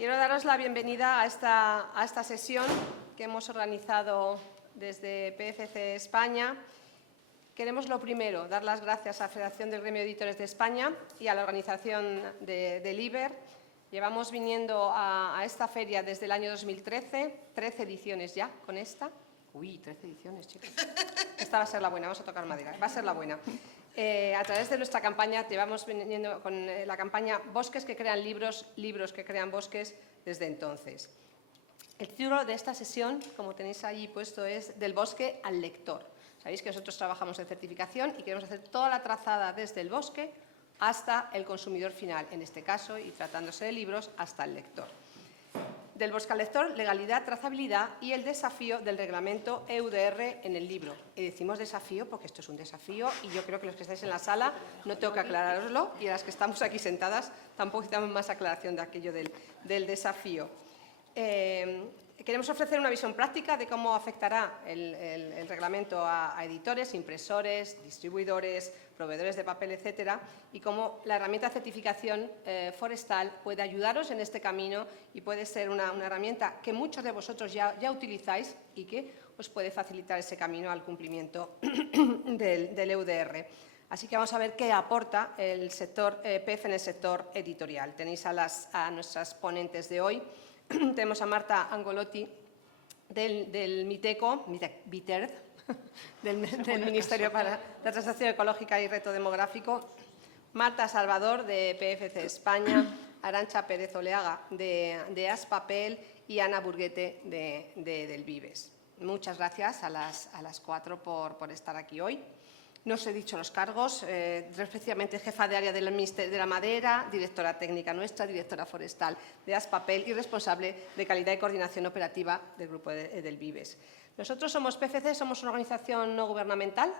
Quiero daros la bienvenida a esta sesión que hemos organizado desde PFC España. Queremos lo primero, dar las gracias a la Federación del Gremio de Editores de España y a la organización del IBER. Llevamos viniendo a esta feria desde el año 2013, 13 ediciones ya con esta. Uy, 13 ediciones, chicos. Esta va a ser la buena, vamos a tocar madera, va a ser la buena. A través de nuestra campaña, llevamos viniendo con la campaña Bosques que crean libros, libros que crean bosques desde entonces. El título de esta sesión, como tenéis allí puesto, es Del bosque al lector. Sabéis que nosotros trabajamos en certificación y queremos hacer toda la trazada desde el bosque hasta el consumidor final, en este caso, y tratándose de libros, hasta el lector. Del bosque al lector, legalidad, trazabilidad y el desafío del reglamento EUDR en el libro. Y decimos desafío porque esto es un desafío y yo creo que los que estáis en la sala no tengo que aclararoslo y a las que estamos aquí sentadas tampoco necesitamos más aclaración de aquello del desafío. Queremos ofrecer una visión práctica de cómo afectará el reglamento a editores, impresores, distribuidores, proveedores de papel, etcétera, y cómo la herramienta de certificación forestal puede ayudaros en este camino y puede ser una herramienta que muchos de vosotros ya utilizáis y que os puede facilitar ese camino al cumplimiento del EUDR. Así que vamos a ver qué aporta el sector PEF en el sector editorial. Tenéis a nuestras ponentes de hoy. Tenemos a Marta Angolotti del MITECO, del Ministerio para la Transición Ecológica y Reto Demográfico, Marta Salvador de PFC España, Arantxa Pérez Oleaga de Aspapel y Ana Burguete del Vives. Muchas gracias a las cuatro por estar aquí hoy. No os he dicho los cargos, respectivamente jefa de área del Ministerio de la Madera, directora técnica nuestra, directora forestal de Aspapel y responsable de calidad y coordinación operativa del grupo del Vives. Nosotros somos PFC, somos una organización no gubernamental,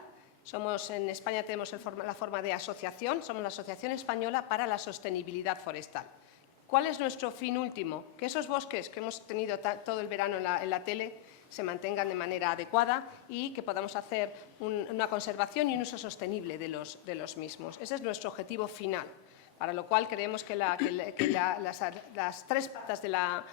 en España tenemos la forma de asociación, somos la Asociación Española para la Sostenibilidad Forestal. ¿Cuál es nuestro fin último? Que esos bosques que hemos tenido todo el verano en la tele se mantengan de manera adecuada y que podamos hacer una conservación y un uso sostenible de los mismos. Ese es nuestro objetivo final, para lo cual creemos que las tres patas de la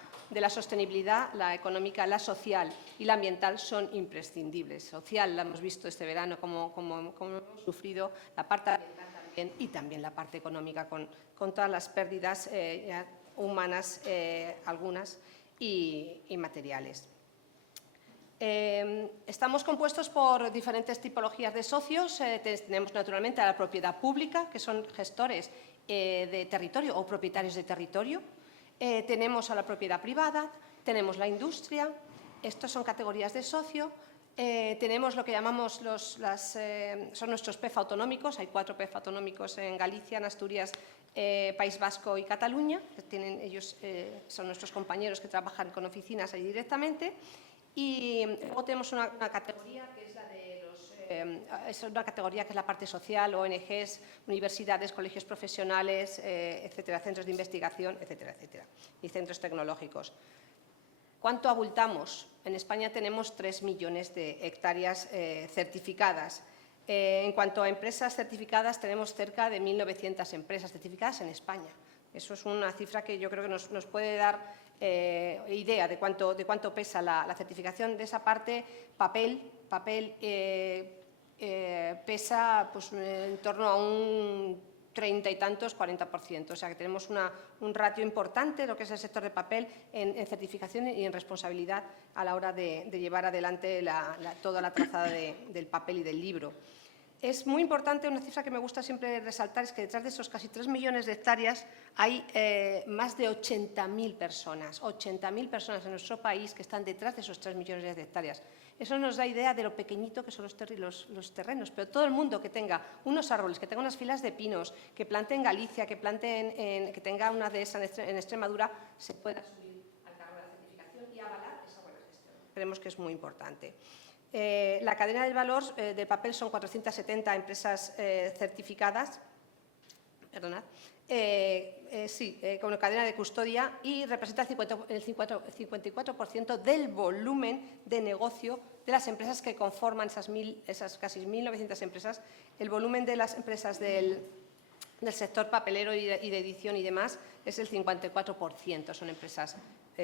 sostenibilidad, la económica, la social y la ambiental, son imprescindibles. Social, la hemos visto este verano como hemos sufrido, la parte ambiental también y también la parte económica con todas las pérdidas humanas, algunas, y materiales. Estamos compuestos por diferentes tipologías de socios. Tenemos naturalmente a la propiedad pública, que son gestores de territorio o propietarios de territorio. Tenemos a la propiedad privada, tenemos la industria. Estas son categorías de socio. Tenemos lo que llamamos son nuestros PEF autonómicos. Hay 4 PEF autonómicos en Galicia, en Asturias, País Vasco y Cataluña. Ellos son nuestros compañeros que trabajan con oficinas ahí directamente. Y luego tenemos una categoría que es una categoría que es la parte social, ONGs, universidades, colegios profesionales, etcétera, centros de investigación, etcétera, etcétera, y centros tecnológicos. ¿Cuánto abultamos? En España tenemos 3 millones de hectáreas certificadas. En cuanto a empresas certificadas, tenemos cerca de 1.900 empresas certificadas en España. Eso es una cifra que yo creo que nos puede dar idea de cuánto pesa la certificación. De esa parte, papel pesa pues, en torno a un 30 y tantos, 40%. O sea que tenemos un ratio importante, lo que es el sector de papel, en certificación y en responsabilidad a la hora de llevar adelante toda la trazada del papel y del libro. Es muy importante, una cifra que me gusta siempre resaltar, es que detrás de esos casi 3 millones de hectáreas hay más de 80.000 personas. 80.000 personas en nuestro país que están detrás de esos 3 millones de hectáreas. Eso nos da idea de lo pequeñito que son los terrenos, pero todo el mundo que tenga unos árboles, que tenga unas filas de pinos, que plante en Galicia, que tenga una dehesa en Extremadura, se pueda subir al cargo de la certificación y avalar esa buena gestión. Creemos que es muy importante. La cadena del valor del papel son 470 empresas certificadas, perdonad, con cadena de custodia y representa el 54% del volumen de negocio de las empresas que conforman esas casi 1.900 empresas. El volumen de las empresas del del sector papelero y de edición y demás es el 54%. Son empresas,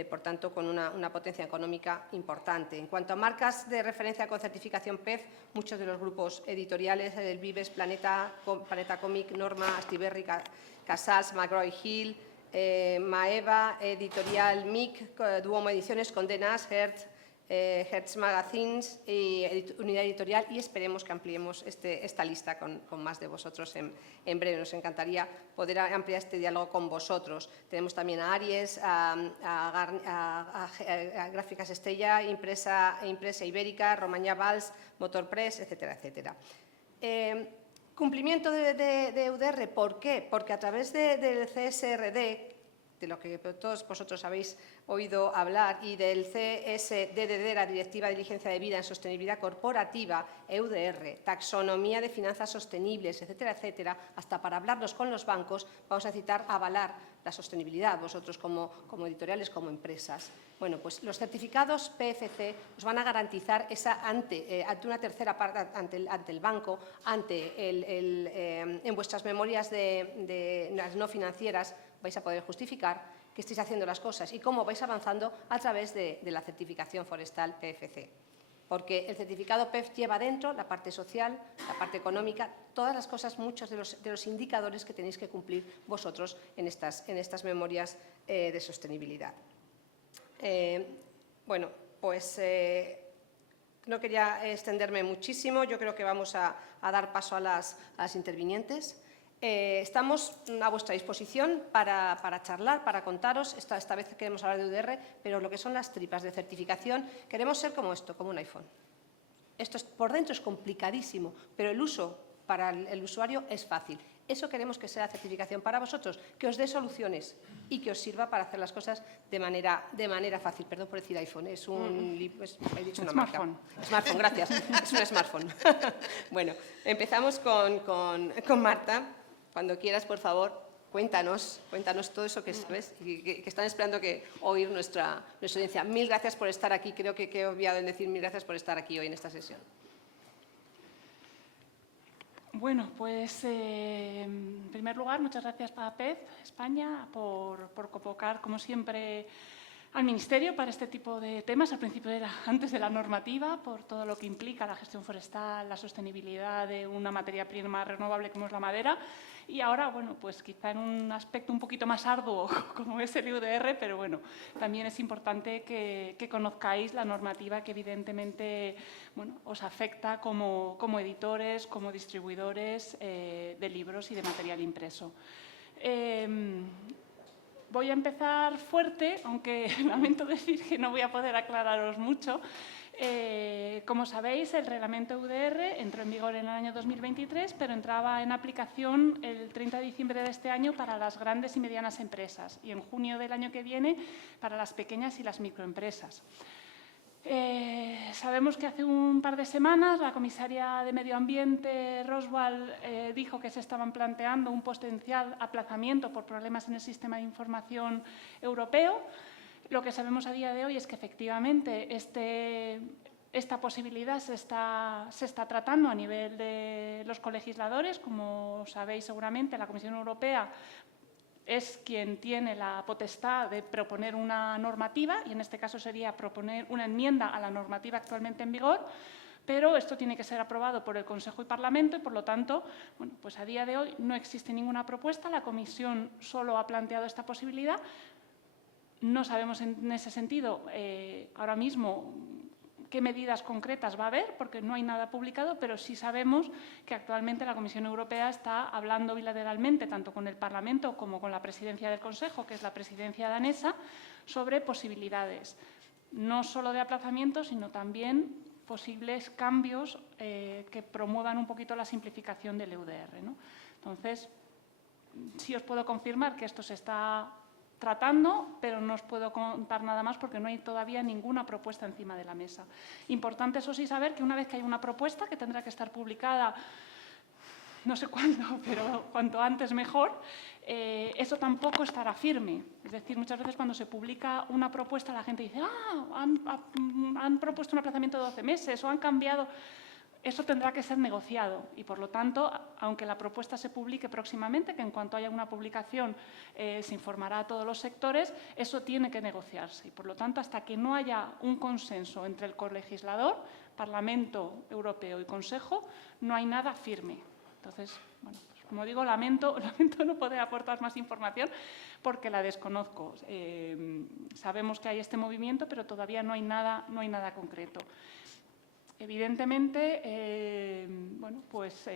por tanto, con una potencia económica importante. En cuanto a marcas de referencia con certificación PEF, muchos de los grupos editoriales, el Vives, Planeta Cómic, Norma, Astiberri, Casals, McGraw-Hill, Maeva, Editorial MIC, Duomo Ediciones, Condé Nast, Hertz Magazines y Unidad Editorial, y esperemos que ampliemos esta lista con más de vosotros en breve. Nos encantaría poder ampliar este diálogo con vosotros. Tenemos también a Aries, a Gráficas Estella, Impresa Ibérica, Romaña Valls, Motorpress, etcétera, etcétera. Cumplimiento de UDR, ¿por qué? Porque a través del CSRD, de lo que todos vosotros habéis oído hablar, y del CSDD, la Directiva de Diligencia de Vida en Sostenibilidad Corporativa, EUDR, taxonomía de finanzas sostenibles, etcétera, etcétera, hasta para hablarnos con los bancos, vamos a necesitar avalar la sostenibilidad, vosotros como editoriales, como empresas. Bueno, pues los certificados PFC os van a garantizar esa ante una tercera parte, ante el banco, en vuestras memorias de las no financieras, vais a poder justificar que estéis haciendo las cosas y cómo vais avanzando a través de la certificación forestal PFC. Porque el certificado PEF lleva dentro la parte social, la parte económica, todas las cosas, muchos de los indicadores que tenéis que cumplir vosotros en estas memorias de sostenibilidad. Bueno, pues no quería extenderme muchísimo. Yo creo que vamos a dar paso a las intervinientes. Estamos a vuestra disposición para charlar, para contaros. Esta vez queremos hablar de UDR, pero lo que son las tripas de certificación, queremos ser como esto, como un iPhone. Esto por dentro es complicadísimo, pero el uso para el usuario es fácil. Eso queremos que sea la certificación para vosotros, que os dé soluciones y que os sirva para hacer las cosas de manera fácil. Perdón por decir iPhone, es un... he dicho una smartphone. Marca. Smartphone, gracias. Es un smartphone. Bueno, empezamos con Marta. Cuando quieras, por favor, cuéntanos todo eso que sabes y que están esperando oír nuestra audiencia. Mil gracias por estar aquí. Creo que he obviado en decir mil gracias por estar aquí hoy en esta sesión. Bueno, pues en primer lugar, muchas gracias a PEF España por convocar, como siempre, al Ministerio para este tipo de temas. Al principio era antes de la normativa, por todo lo que implica la gestión forestal, la sostenibilidad de una materia prima renovable como es la madera. Y ahora, bueno, pues quizá en un aspecto un poquito más arduo como es el UDR, pero bueno, también es importante que conozcáis la normativa que evidentemente, bueno, os afecta como editores, como distribuidores de libros y de material impreso. Voy a empezar fuerte, aunque lamento decir que no voy a poder aclararos mucho. Como sabéis, el reglamento UDR entró en vigor en el año 2023, pero entraba en aplicación el 30 de diciembre de este año para las grandes y medianas empresas y en junio del año que viene para las pequeñas y las microempresas. Sabemos que hace un par de semanas la comisaria de Medio Ambiente, Roswell, dijo que se estaban planteando un potencial aplazamiento por problemas en el sistema de información europeo. Lo que sabemos a día de hoy es que efectivamente esta posibilidad se está tratando a nivel de los colegisladores. Como sabéis seguramente, la Comisión Europea es quien tiene la potestad de proponer una normativa y en este caso sería proponer una enmienda a la normativa actualmente en vigor, pero esto tiene que ser aprobado por el Consejo y Parlamento y, por lo tanto, bueno, pues a día de hoy no existe ninguna propuesta. La Comisión solo ha planteado esta posibilidad. No sabemos en ese sentido ahora mismo qué medidas concretas va a haber, porque no hay nada publicado, pero sí sabemos que actualmente la Comisión Europea está hablando bilateralmente, tanto con el Parlamento como con la presidencia del Consejo, que es la presidencia danesa, sobre posibilidades, no solo de aplazamiento, sino también posibles cambios que promuevan un poquito la simplificación del EUDR, ¿no? Entonces, sí os puedo confirmar que esto se está tratando, pero no os puedo contar nada más porque no hay todavía ninguna propuesta encima de la mesa. Importante, eso sí, saber que una vez que hay una propuesta, que tendrá que estar publicada, no sé cuándo, pero cuanto antes mejor, eso tampoco estará firme. Es decir, muchas veces cuando se publica una propuesta la gente dice han propuesto un aplazamiento de 12 meses o han cambiado. eso tendrá que ser negociado y, por lo tanto, aunque la propuesta se publique próximamente, que en cuanto haya una publicación se informará a todos los sectores, eso tiene que negociarse. Y, por lo tanto, hasta que no haya un consenso entre el colegislador, Parlamento Europeo y Consejo, no hay nada firme. Entonces, bueno, pues, como digo, lamento no poder aportar más información porque la desconozco. Sabemos que hay este movimiento, pero todavía no hay nada concreto. Evidentemente, bueno, pues,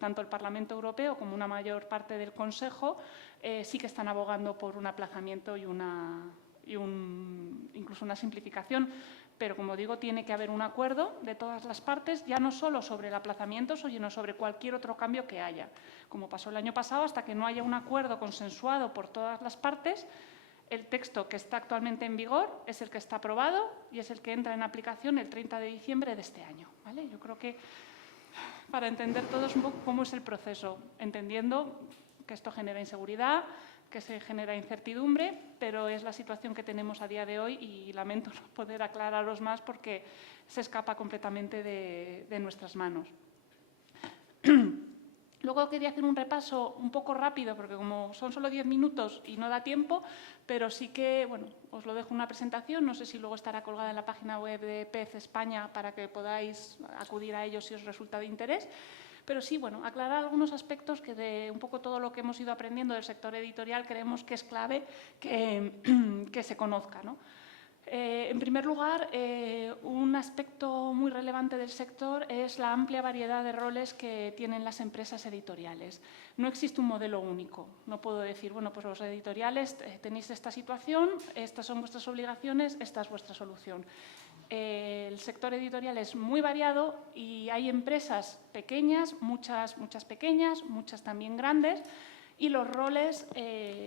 tanto el Parlamento Europeo como una mayor parte del Consejo sí que están abogando por un aplazamiento y incluso una simplificación, pero, como digo, tiene que haber un acuerdo de todas las partes, ya no solo sobre el aplazamiento, sino sobre cualquier otro cambio que haya. Como pasó el año pasado, hasta que no haya un acuerdo consensuado por todas las partes, el texto que está actualmente en vigor es el que está aprobado y es el que entra en aplicación el 30 de diciembre de este año, ¿vale? Yo creo que para entender todos un poco cómo es el proceso, entendiendo que esto genera inseguridad, que se genera incertidumbre, pero es la situación que tenemos a día de hoy y lamento no poder aclararos más porque se escapa completamente de nuestras manos. Luego quería hacer un repaso un poco rápido, porque como son solo 10 minutos y no da tiempo, pero sí que, bueno, os lo dejo en una presentación, no sé si luego estará colgada en la página web de PEZ España para que podáis acudir a ello si os resulta de interés. Pero sí, bueno, aclarar algunos aspectos que de un poco todo lo que hemos ido aprendiendo del sector editorial creemos que es clave que se conozca, ¿no? En primer lugar, un aspecto muy relevante del sector es la amplia variedad de roles que tienen las empresas editoriales. No existe un modelo único. No puedo decir, bueno, pues los editoriales tenéis esta situación, estas son vuestras obligaciones, esta es vuestra solución. El sector editorial es muy variado y hay empresas pequeñas, muchas pequeñas, muchas también grandes, y los roles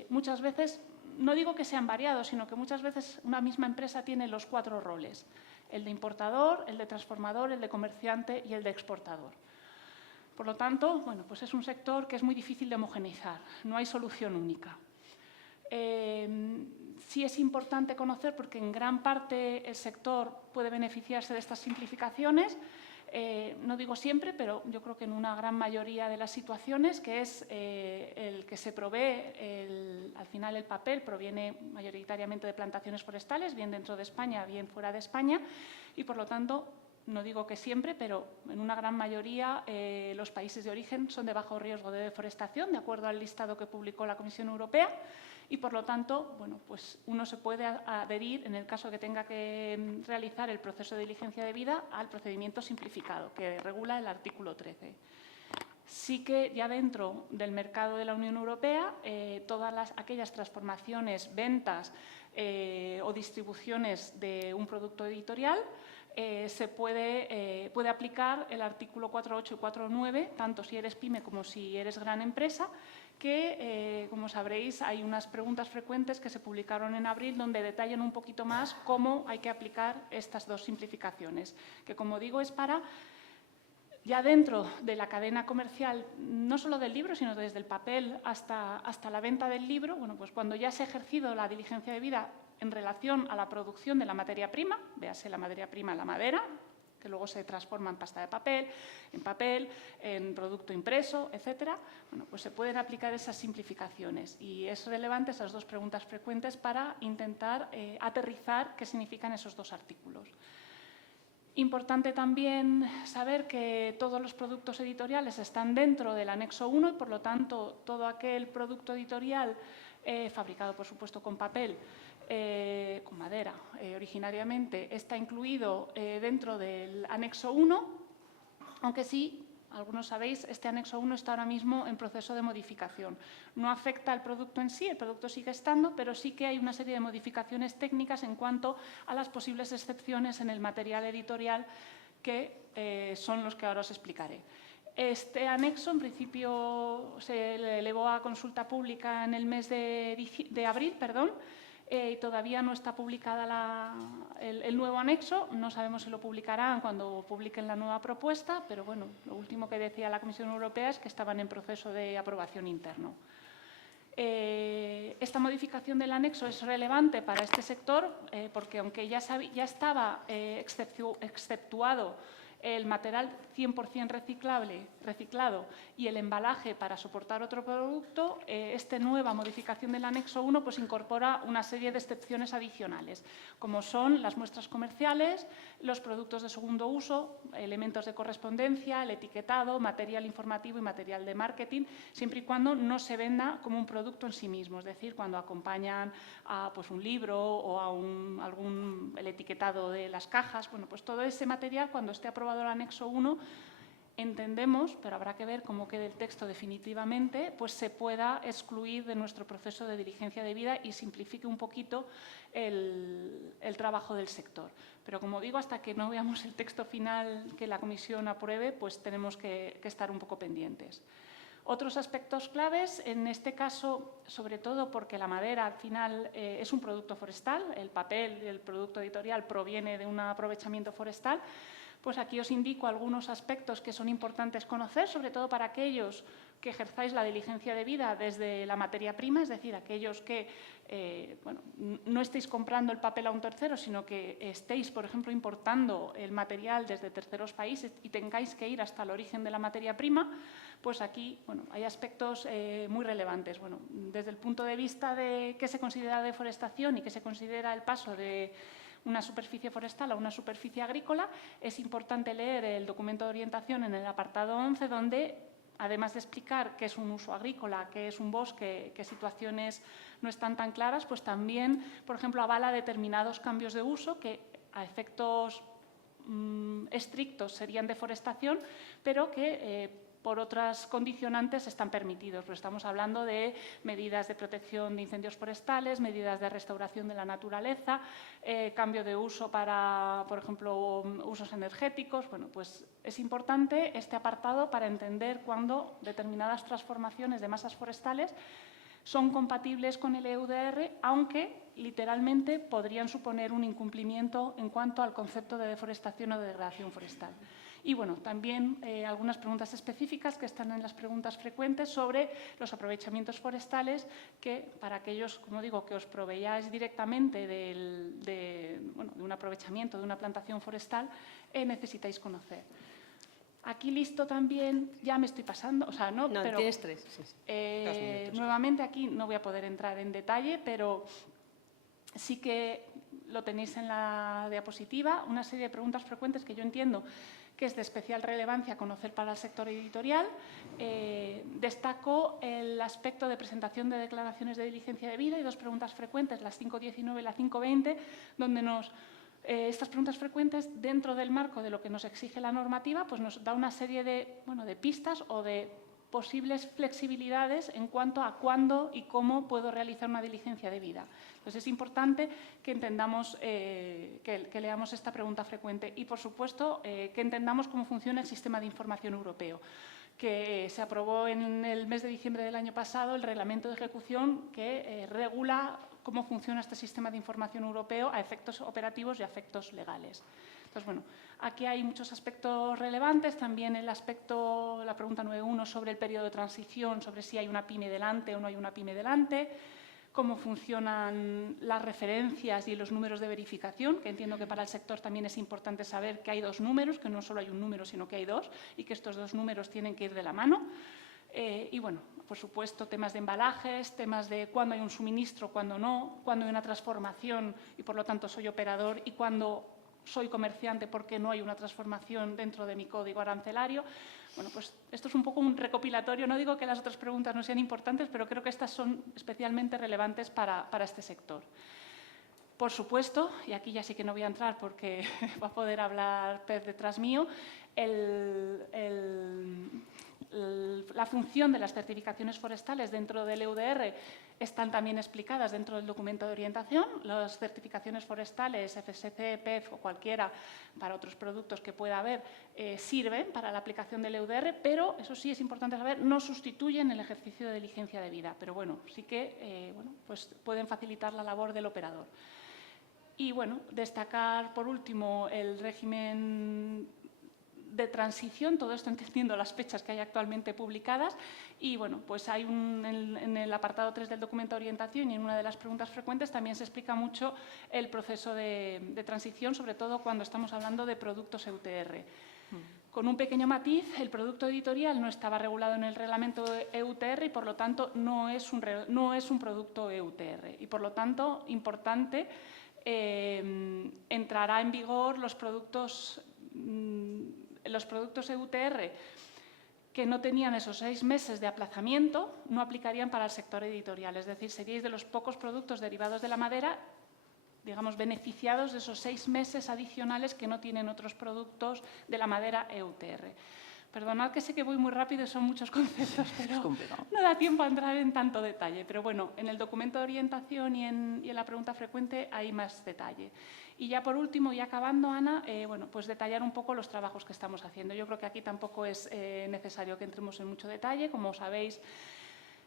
muchas veces, no digo que sean variados, sino que muchas veces una misma empresa tiene los 4 roles: el de importador, el de transformador, el de comerciante y el de exportador. Por lo tanto, bueno, pues es un sector que es muy difícil de homogeneizar, no hay solución única. Sí es importante conocer, porque en gran parte el sector puede beneficiarse de estas simplificaciones, no digo siempre, pero yo creo que en una gran mayoría de las situaciones, que es el que se provee, al final el papel proviene mayoritariamente de plantaciones forestales, bien dentro de España, bien fuera de España, y por lo tanto, no digo que siempre, pero en una gran mayoría los países de origen son de bajo riesgo de deforestación, de acuerdo al listado que publicó la Comisión Europea, y, por lo tanto, bueno, pues uno se puede adherir, en el caso que tenga que realizar el proceso de diligencia debida, al procedimiento simplificado que regula el artículo 13. Sí que ya dentro del mercado de la Unión Europea, todas aquellas transformaciones, ventas o distribuciones de un producto editorial, se puede aplicar el artículo 4.8 y 4.9, tanto si eres pyme como si eres gran empresa, que, como sabréis, hay unas preguntas frecuentes que se publicaron en abril donde detallan un poquito más cómo hay que aplicar estas 2 simplificaciones, que, como digo, es para, ya dentro de la cadena comercial, no solo del libro, sino desde el papel hasta la venta del libro, bueno, pues cuando ya se ha ejercido la diligencia debida en relación a la producción de la materia prima, véase la materia prima, la madera, que luego se transforma en pasta de papel, en producto impreso, etcétera, bueno, pues se pueden aplicar esas simplificaciones. Y es relevante esas 2 preguntas frecuentes para intentar aterrizar qué significan esos 2 artículos. Importante también saber que todos los productos editoriales están dentro del anexo 1 y, por lo tanto, todo aquel producto editorial fabricado, por supuesto, con papel, con madera, originariamente, está incluido dentro del anexo 1, aunque sí, algunos sabéis, este anexo 1 está ahora mismo en proceso de modificación. No afecta al producto en sí, el producto sigue estando, pero sí que hay una serie de modificaciones técnicas en cuanto a las posibles excepciones en el material editorial, que son los que ahora os explicaré. Este anexo, en principio, se le elevó a consulta pública en el mes de abril, y todavía no está publicada el nuevo anexo. No sabemos si lo publicarán cuando publiquen la nueva propuesta, pero bueno, lo último que decía la Comisión Europea es que estaban en proceso de aprobación interno. Esta modificación del anexo es relevante para este sector porque, aunque ya estaba exceptuado el material 100% reciclado y el embalaje para soportar otro producto, esta nueva modificación del anexo 1 pues, incorpora una serie de excepciones adicionales, como son las muestras comerciales, los productos de segundo uso, elementos de correspondencia, el etiquetado, material informativo y material de marketing, siempre y cuando no se venda como un producto en sí mismo, es decir, cuando acompañan a pues, un libro o a el etiquetado de las cajas. Bueno, pues todo ese material, cuando esté aprobado el anexo 1, entendemos, pero habrá que ver cómo quede el texto definitivamente, pues se pueda excluir de nuestro proceso de diligencia debida y simplifique un poquito el trabajo del sector. Pero, como digo, hasta que no veamos el texto final que la Comisión apruebe, pues tenemos que estar un poco pendientes. Otros aspectos claves, en este caso, sobre todo porque la madera al final es un producto forestal, el papel, el producto editorial proviene de un aprovechamiento forestal, pues aquí os indico algunos aspectos que son importantes conocer, sobre todo para aquellos que ejerzáis la diligencia debida desde la materia prima, es decir, aquellos que no estéis comprando el papel a un tercero, sino que estéis, por ejemplo, importando el material desde terceros países y tengáis que ir hasta el origen de la materia prima, pues aquí hay aspectos muy relevantes. Bueno, desde el punto de vista de qué se considera deforestación y qué se considera el paso de una superficie forestal a una superficie agrícola, es importante leer el documento de orientación en el apartado 11, donde, además de explicar qué es un uso agrícola, qué es un bosque, qué situaciones no están tan claras, pues también, por ejemplo, avala determinados cambios de uso que a efectos estrictos serían deforestación, pero que por otras condicionantes están permitidos. Pues estamos hablando de medidas de protección de incendios forestales, medidas de restauración de la naturaleza, cambio de uso para, por ejemplo, usos energéticos. Bueno, pues es importante este apartado para entender cuándo determinadas transformaciones de masas forestales son compatibles con el EUDR, aunque literalmente podrían suponer un incumplimiento en cuanto al concepto de deforestación o de degradación forestal. Y bueno, también algunas preguntas específicas que están en las preguntas frecuentes sobre los aprovechamientos forestales que, para aquellos, como digo, que os proveáis directamente de un aprovechamiento, de una plantación forestal, necesitáis conocer. Aquí listo también, ya me estoy pasando, o sea, no pero tienes 3. Sí. Nuevamente aquí no voy a poder entrar en detalle, pero sí que lo tenéis en la diapositiva, una serie de preguntas frecuentes que yo entiendo que es de especial relevancia conocer para el sector editorial. Destaco el aspecto de presentación de declaraciones de diligencia debida y dos preguntas frecuentes, las 5.19 y la 5.20, donde estas preguntas frecuentes, dentro del marco de lo que nos exige la normativa, pues nos da una serie de pistas o de posibles flexibilidades en cuanto a cuándo y cómo puedo realizar una diligencia debida. Entonces, es importante que entendamos, que leamos esta pregunta frecuente y, por supuesto, que entendamos cómo funciona el sistema de información europeo, que se aprobó en el mes de diciembre del año pasado el reglamento de ejecución que regula cómo funciona este sistema de información europeo a efectos operativos y a efectos legales. Entonces, bueno, aquí hay muchos aspectos relevantes, también la pregunta 9.1 sobre el periodo de transición, sobre si hay una PYME delante o no hay una PYME delante, cómo funcionan las referencias y los números de verificación, que entiendo que para el sector también es importante saber que hay dos números, que no solo hay un número, sino que hay dos, y que estos dos números tienen que ir de la mano. Y, bueno, por supuesto, temas de embalajes, temas de cuándo hay un suministro, cuándo no, cuándo hay una transformación y, por lo tanto, soy operador y cuándo soy comerciante porque no hay una transformación dentro de mi código arancelario. Bueno, pues esto es un poco un recopilatorio. No digo que las otras preguntas no sean importantes, pero creo que estas son especialmente relevantes para este sector. Por supuesto, y aquí ya sí que no voy a entrar porque va a poder hablar Pez detrás mío, la función de las certificaciones forestales dentro del EUDR están también explicadas dentro del documento de orientación. Las certificaciones forestales, FSC, PEF o cualquiera para otros productos que pueda haber, sirven para la aplicación del EUDR, pero, eso sí es importante saber, no sustituyen el ejercicio de diligencia debida, pero bueno, sí que pues pueden facilitar la labor del operador. Y bueno, destacar por último el régimen de transición, todo esto entendiendo las fechas que hay actualmente publicadas, y bueno, pues hay en el apartado 3 del documento de orientación y en una de las preguntas frecuentes también se explica mucho el proceso de transición, sobre todo cuando estamos hablando de productos EUTR. Con un pequeño matiz, el producto editorial no estaba regulado en el reglamento EUTR y, por lo tanto, no es un producto EUTR. Y, por lo tanto, importante, entrará en vigor los productos EUTR que no tenían esos 6 meses de aplazamiento, no aplicarían para el sector editorial. Es decir, seríais de los pocos productos derivados de la madera, digamos, beneficiados de esos 6 meses adicionales que no tienen otros productos de la madera EUTR. Perdonad que sé que voy muy rápido y son muchos conceptos, pero no da tiempo a entrar en tanto detalle. Pero bueno, en el documento de orientación y en la pregunta frecuente hay más detalle. Y ya por último, y acabando, Ana, bueno, pues detallar un poco los trabajos que estamos haciendo. Yo creo que aquí tampoco es necesario que entremos en mucho detalle. Como sabéis,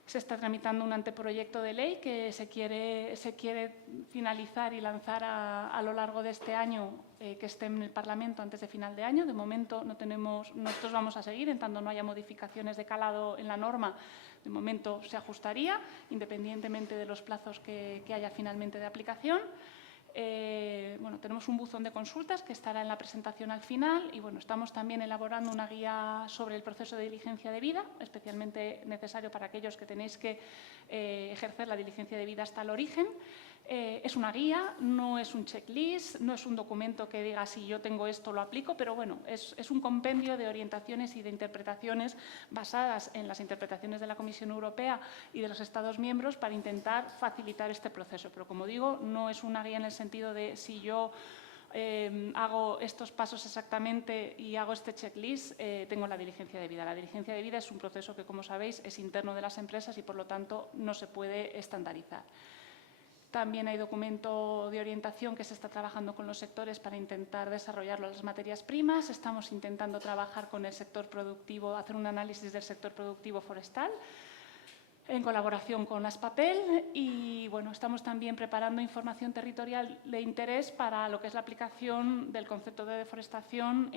se está tramitando un anteproyecto de ley que se quiere finalizar y lanzar a lo largo de este año, que esté en el Parlamento antes de final de año. De momento nosotros vamos a seguir, en tanto no haya modificaciones de calado en la norma, de momento se ajustaría, independientemente de los plazos que haya finalmente de aplicación. Bueno, tenemos un buzón de consultas que estará en la presentación al final y bueno, estamos también elaborando una guía sobre el proceso de diligencia de vida, especialmente necesario para aquellos que tenéis que ejercer la diligencia de vida hasta el origen. Es una guía, no es un checklist, no es un documento que diga si yo tengo esto lo aplico, pero bueno, es un compendio de orientaciones y de interpretaciones basadas en las interpretaciones de la Comisión Europea y de los Estados miembros para intentar facilitar este proceso. Pero como digo, no es una guía en el sentido de si yo hago estos pasos exactamente y hago este checklist, tengo la diligencia de vida. La diligencia de vida es un proceso que, como sabéis, es interno de las empresas y, por lo tanto, no se puede estandarizar. También hay documento de orientación que se está trabajando con los sectores para intentar desarrollarlo a las materias primas. Estamos intentando trabajar con el sector productivo, hacer un análisis del sector productivo forestal en colaboración con Aspapel y bueno, estamos también preparando información territorial de interés para lo que es la aplicación del concepto de deforestación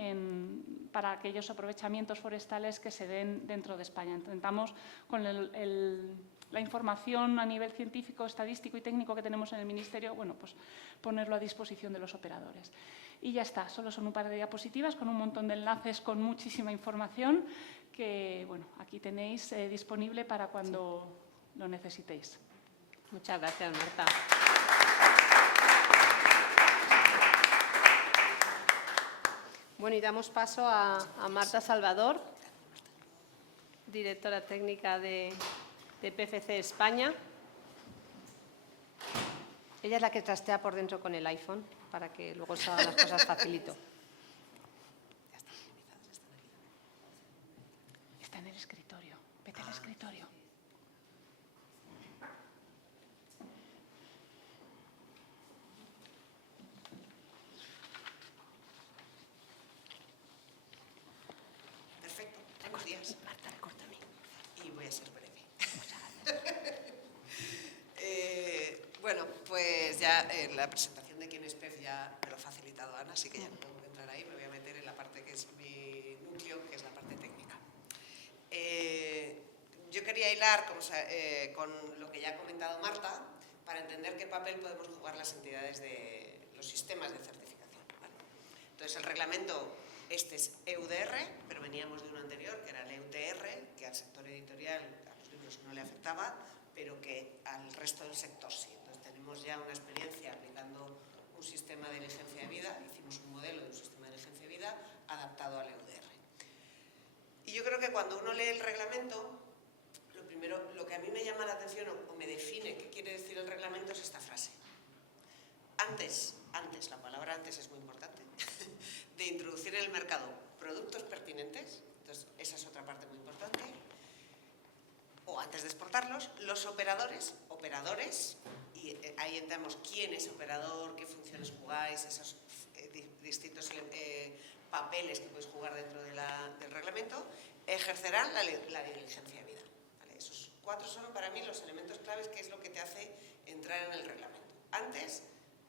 para aquellos aprovechamientos forestales que se den dentro de España. Intentamos con la información a nivel científico, estadístico y técnico que tenemos en el Ministerio, bueno, pues ponerlo a disposición de los operadores. Y ya está, solo son un par de diapositivas con un montón de enlaces, con muchísima información que, bueno, aquí tenéis disponible para cuando lo necesitéis. Muchas gracias, Marta. Bueno, y damos paso a Marta Salvador, directora técnica de PFC España. Ella es la que trastea por dentro con el iPhone para que luego se hagan las cosas facilito. Está en el escritorio. Vete al escritorio. Perfecto. Buenos días. Marta, recórtame. Y voy a ser breve. Muchas gracias. Bueno, pues ya la presentación de quién es PEF ya me lo ha facilitado Ana, así que ya no tengo que entrar ahí. Me voy a meter en la parte que es mi núcleo, que es la parte técnica. Yo quería hilar con lo que ya ha comentado Marta para entender qué papel podemos jugar las entidades de los sistemas de certificación. ¿Vale? Entonces, el reglamento este es EUDR, pero veníamos de uno anterior, que era el EUTR, que al sector editorial, a los libros no le afectaba, pero que al resto del sector sí. Entonces, tenemos ya una experiencia aplicando un sistema de diligencia de vida, hicimos un modelo de un sistema de diligencia de vida adaptado al EUDR. Y yo creo que cuando uno lee el reglamento, lo primero, lo que a mí me llama la atención o me define qué quiere decir el reglamento es esta frase. Antes, la palabra antes es muy importante, de introducir en el mercado productos pertinentes, entonces esa es otra parte muy importante, o antes de exportarlos, los operadores, y ahí entramos quién es operador, qué funciones jugáis, esos distintos papeles que podéis jugar dentro del reglamento, ejercerán la diligencia de vida. ¿Vale? Esos 4 son para mí los elementos claves, que es lo que te hace entrar en el reglamento. Antes,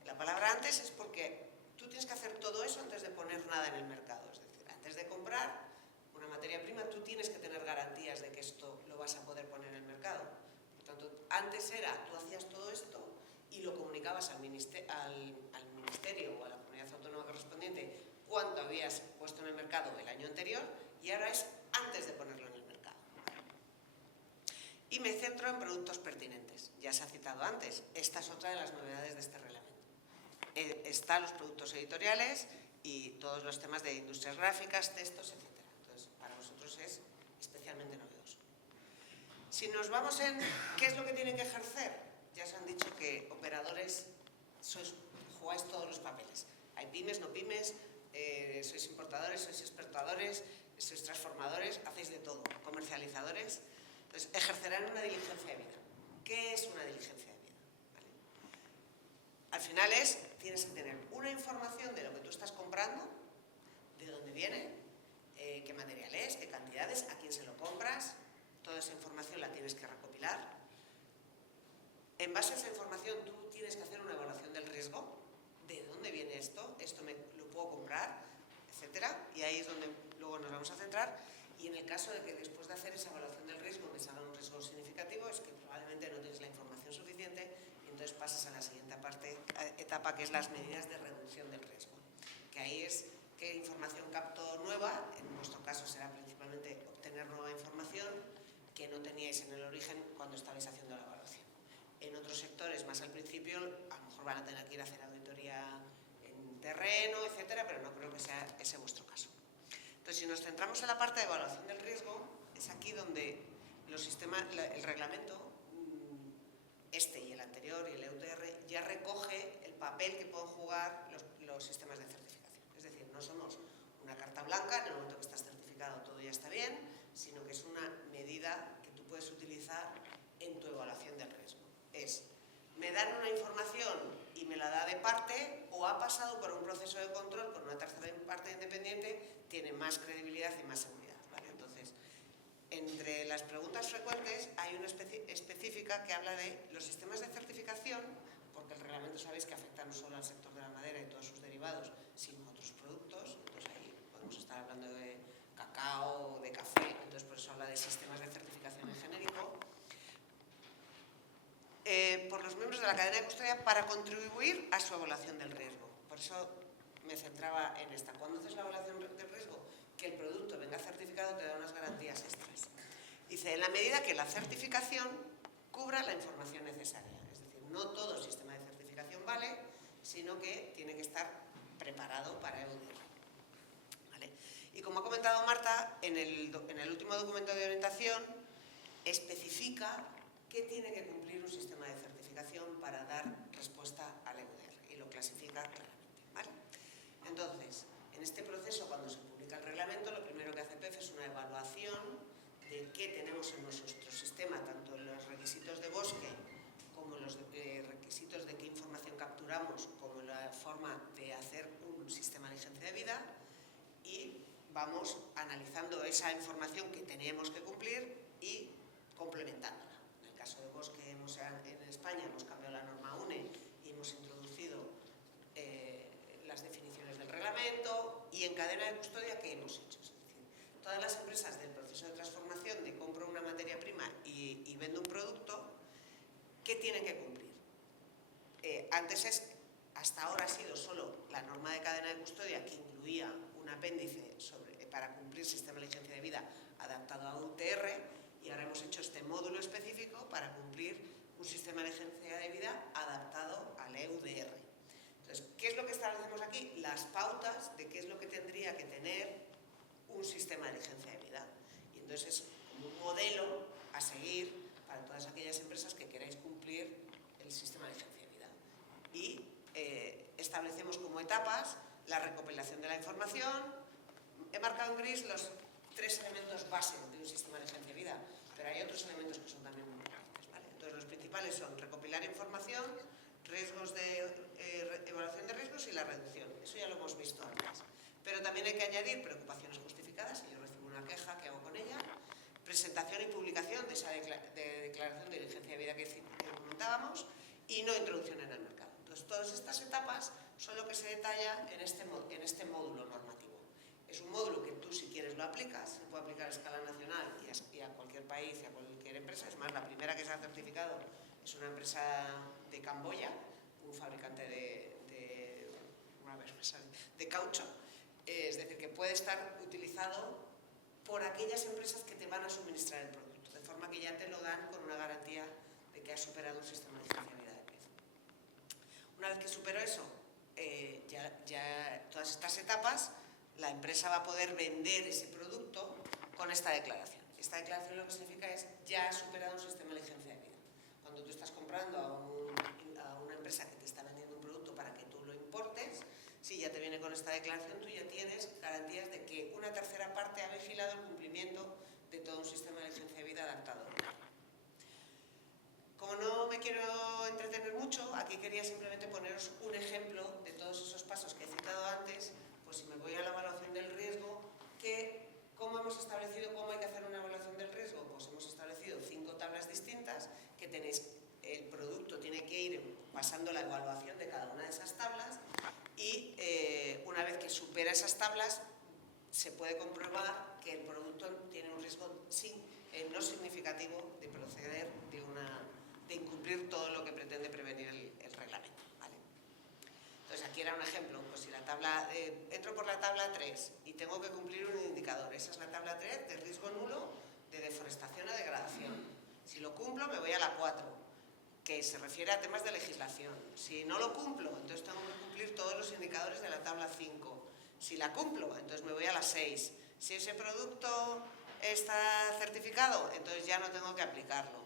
la palabra antes es porque tú tienes que hacer todo eso antes de poner nada en el mercado. Es decir, antes de comprar una materia prima, tú tienes que tener garantías de que esto lo vas a poder poner en el mercado. Por tanto, antes tú hacías todo esto y lo comunicabas al ministerio o a la comunidad autónoma correspondiente cuánto habías puesto en el mercado el año anterior y ahora es antes de ponerlo en el mercado. Y me centro en productos pertinentes. Ya se ha citado antes, esta es otra de las novedades de este reglamento. Están los productos editoriales y todos los temas de industrias gráficas, textos, etc. Entonces, para nosotros es especialmente novedoso. Si nos vamos en qué es lo que tienen que ejercer, ya os han dicho que operadores jugáis todos los papeles. Hay pymes, no pymes, sois importadores, sois exportadores, sois transformadores, hacéis de todo, comercializadores. Entonces, ejercerán una diligencia de vida. ¿Qué es una diligencia de vida? ¿Vale? Al final tienes que tener una información de lo que tú estás comprando, de dónde viene, qué material es, qué cantidades, a quién se lo compras. Toda esa información la tienes que recopilar. En base a esa información tú tienes que hacer una evaluación del riesgo, de dónde viene esto lo puedo comprar, etcétera. Y ahí es donde luego nos vamos a centrar. Y en el caso de que después de hacer esa evaluación del riesgo me salga un riesgo significativo, es que probablemente no tienes la información suficiente y entonces pasas a la siguiente etapa, que es las medidas de reducción del riesgo. Que ahí es qué información capto nueva, en nuestro caso será principalmente obtener nueva información que no teníais en el origen cuando estabais haciendo la evaluación. En otros sectores, más al principio, a lo mejor van a tener que ir a hacer auditoría en terreno, etcétera, pero no creo que sea ese vuestro caso. Entonces, si nos centramos en la parte de evaluación del riesgo, es aquí donde el reglamento, este y el anterior y el EUTR, ya recoge el papel que pueden jugar los sistemas de certificación. Es decir, no somos una carta blanca, en el momento que estás certificado todo ya está bien, sino que es una medida que tú puedes utilizar en tu evaluación del riesgo. Me dan una información y me la da de parte, o ha pasado por un proceso de control por una tercera parte independiente, tiene más credibilidad y más seguridad, ¿vale? Entonces, entre las preguntas frecuentes hay una específica que habla de los sistemas de certificación, porque el reglamento sabéis que afecta no solo al sector de la madera y todos sus derivados, sino a otros productos. Entonces ahí podemos estar hablando de cacao, de café, entonces por eso habla de sistemas de certificación en genérico. Por los miembros de la cadena de custodia para contribuir a su evaluación del riesgo. Por eso me centraba en esta. Cuando haces la evaluación del riesgo, que el producto venga certificado te da unas garantías extras. Dice, en la medida que la certificación cubra la información necesaria. Es decir, no todo sistema de certificación vale, sino que tiene que estar preparado para EUDR. ¿Vale? Y como ha comentado Marta, en el último documento de orientación especifica qué tiene que cumplir un sistema de certificación para dar respuesta al EUDR y lo clasifica claramente, ¿vale? Entonces, en este proceso, cuando se publica el reglamento, lo primero que hace PEF es una evaluación de qué tenemos en nuestro sistema, tanto en los requisitos de bosque como en los requisitos de qué información capturamos, como la forma de hacer un sistema de licencia de vida, y vamos analizando esa información que teníamos que cumplir y complementándola. En el caso de bosque, en España hemos cambiado la norma UNE y hemos introducido las definiciones del reglamento. Y en cadena de custodia, ¿qué hemos hecho? Es decir, todas las empresas del proceso de transformación de compro una materia prima y vendo un producto, ¿qué tienen que cumplir? Hasta ahora ha sido solo la norma de cadena de custodia, que incluía un apéndice para cumplir sistema de licencia de vida adaptado a UTR, y ahora hemos hecho este módulo específico para cumplir un sistema de licencia de vida adaptado al EUDR. Entonces, ¿qué es lo que establecemos aquí? Las pautas de qué es lo que tendría que tener un sistema de licencia de vida. Y entonces es como un modelo a seguir para todas aquellas empresas que queráis cumplir el sistema de licencia de vida. Y establecemos como etapas la recopilación de la información. He marcado en gris los 3 elementos base de un sistema de licencia de vida, pero hay otros elementos que son también muy importantes, ¿vale? Entonces, los principales son recopilar información, riesgos evaluación de riesgos y la reducción. Eso ya lo hemos visto antes. Pero también hay que añadir preocupaciones justificadas. Si yo recibo una queja, ¿qué hago con ella? Presentación y publicación de esa declaración de diligencia de vida que comentábamos, y no introducción en el mercado. Entonces, todas estas etapas son lo que se detalla en este módulo normativo. Es un módulo que tú, si quieres, lo aplicas. Se puede aplicar a escala nacional y a cualquier país y a cualquier empresa. Es más, la primera que se ha certificado es una empresa de Camboya, un fabricante de caucho, Es decir, que puede estar utilizado por aquellas empresas que te van a suministrar el producto, de forma que ya te lo dan con una garantía de que has superado un sistema de licenciabilidad de PEF. Una vez que supero eso, ya todas estas etapas, la empresa va a poder vender ese producto con esta declaración. Esta declaración lo que significa es ya has superado un sistema de licenciabilidad. Cuando tú estás comprando a una empresa que te está vendiendo un producto para que tú lo importes, si ya te viene con esta declaración, tú ya tienes garantías de que una tercera parte ha vigilado el cumplimiento de todo un sistema de licenciabilidad adaptado. Como no me quiero entretener mucho, aquí quería simplemente poneros un ejemplo de todos esos pasos que he citado antes. Pues si me voy a la evaluación del riesgo, ¿cómo hemos establecido cómo hay que hacer una evaluación del riesgo? Pues hemos establecido 5 tablas distintas que tenéis. El producto tiene que ir pasando la evaluación de cada una de esas tablas y una vez que supera esas tablas se puede comprobar que el producto tiene un riesgo no significativo de proceder de incumplir todo lo que pretende prevenir el reglamento. ¿Vale? Entonces aquí era un ejemplo, pues si la tabla, entro por la tabla 3 y tengo que cumplir un indicador, esa es la tabla 3 de riesgo nulo de deforestación o degradación. Si lo cumplo me voy a la 4, que se refiere a temas de legislación. Si no lo cumplo, entonces tengo que cumplir todos los indicadores de la tabla 5. Si la cumplo, entonces me voy a la 6. Si ese producto está certificado, entonces ya no tengo que aplicarlo.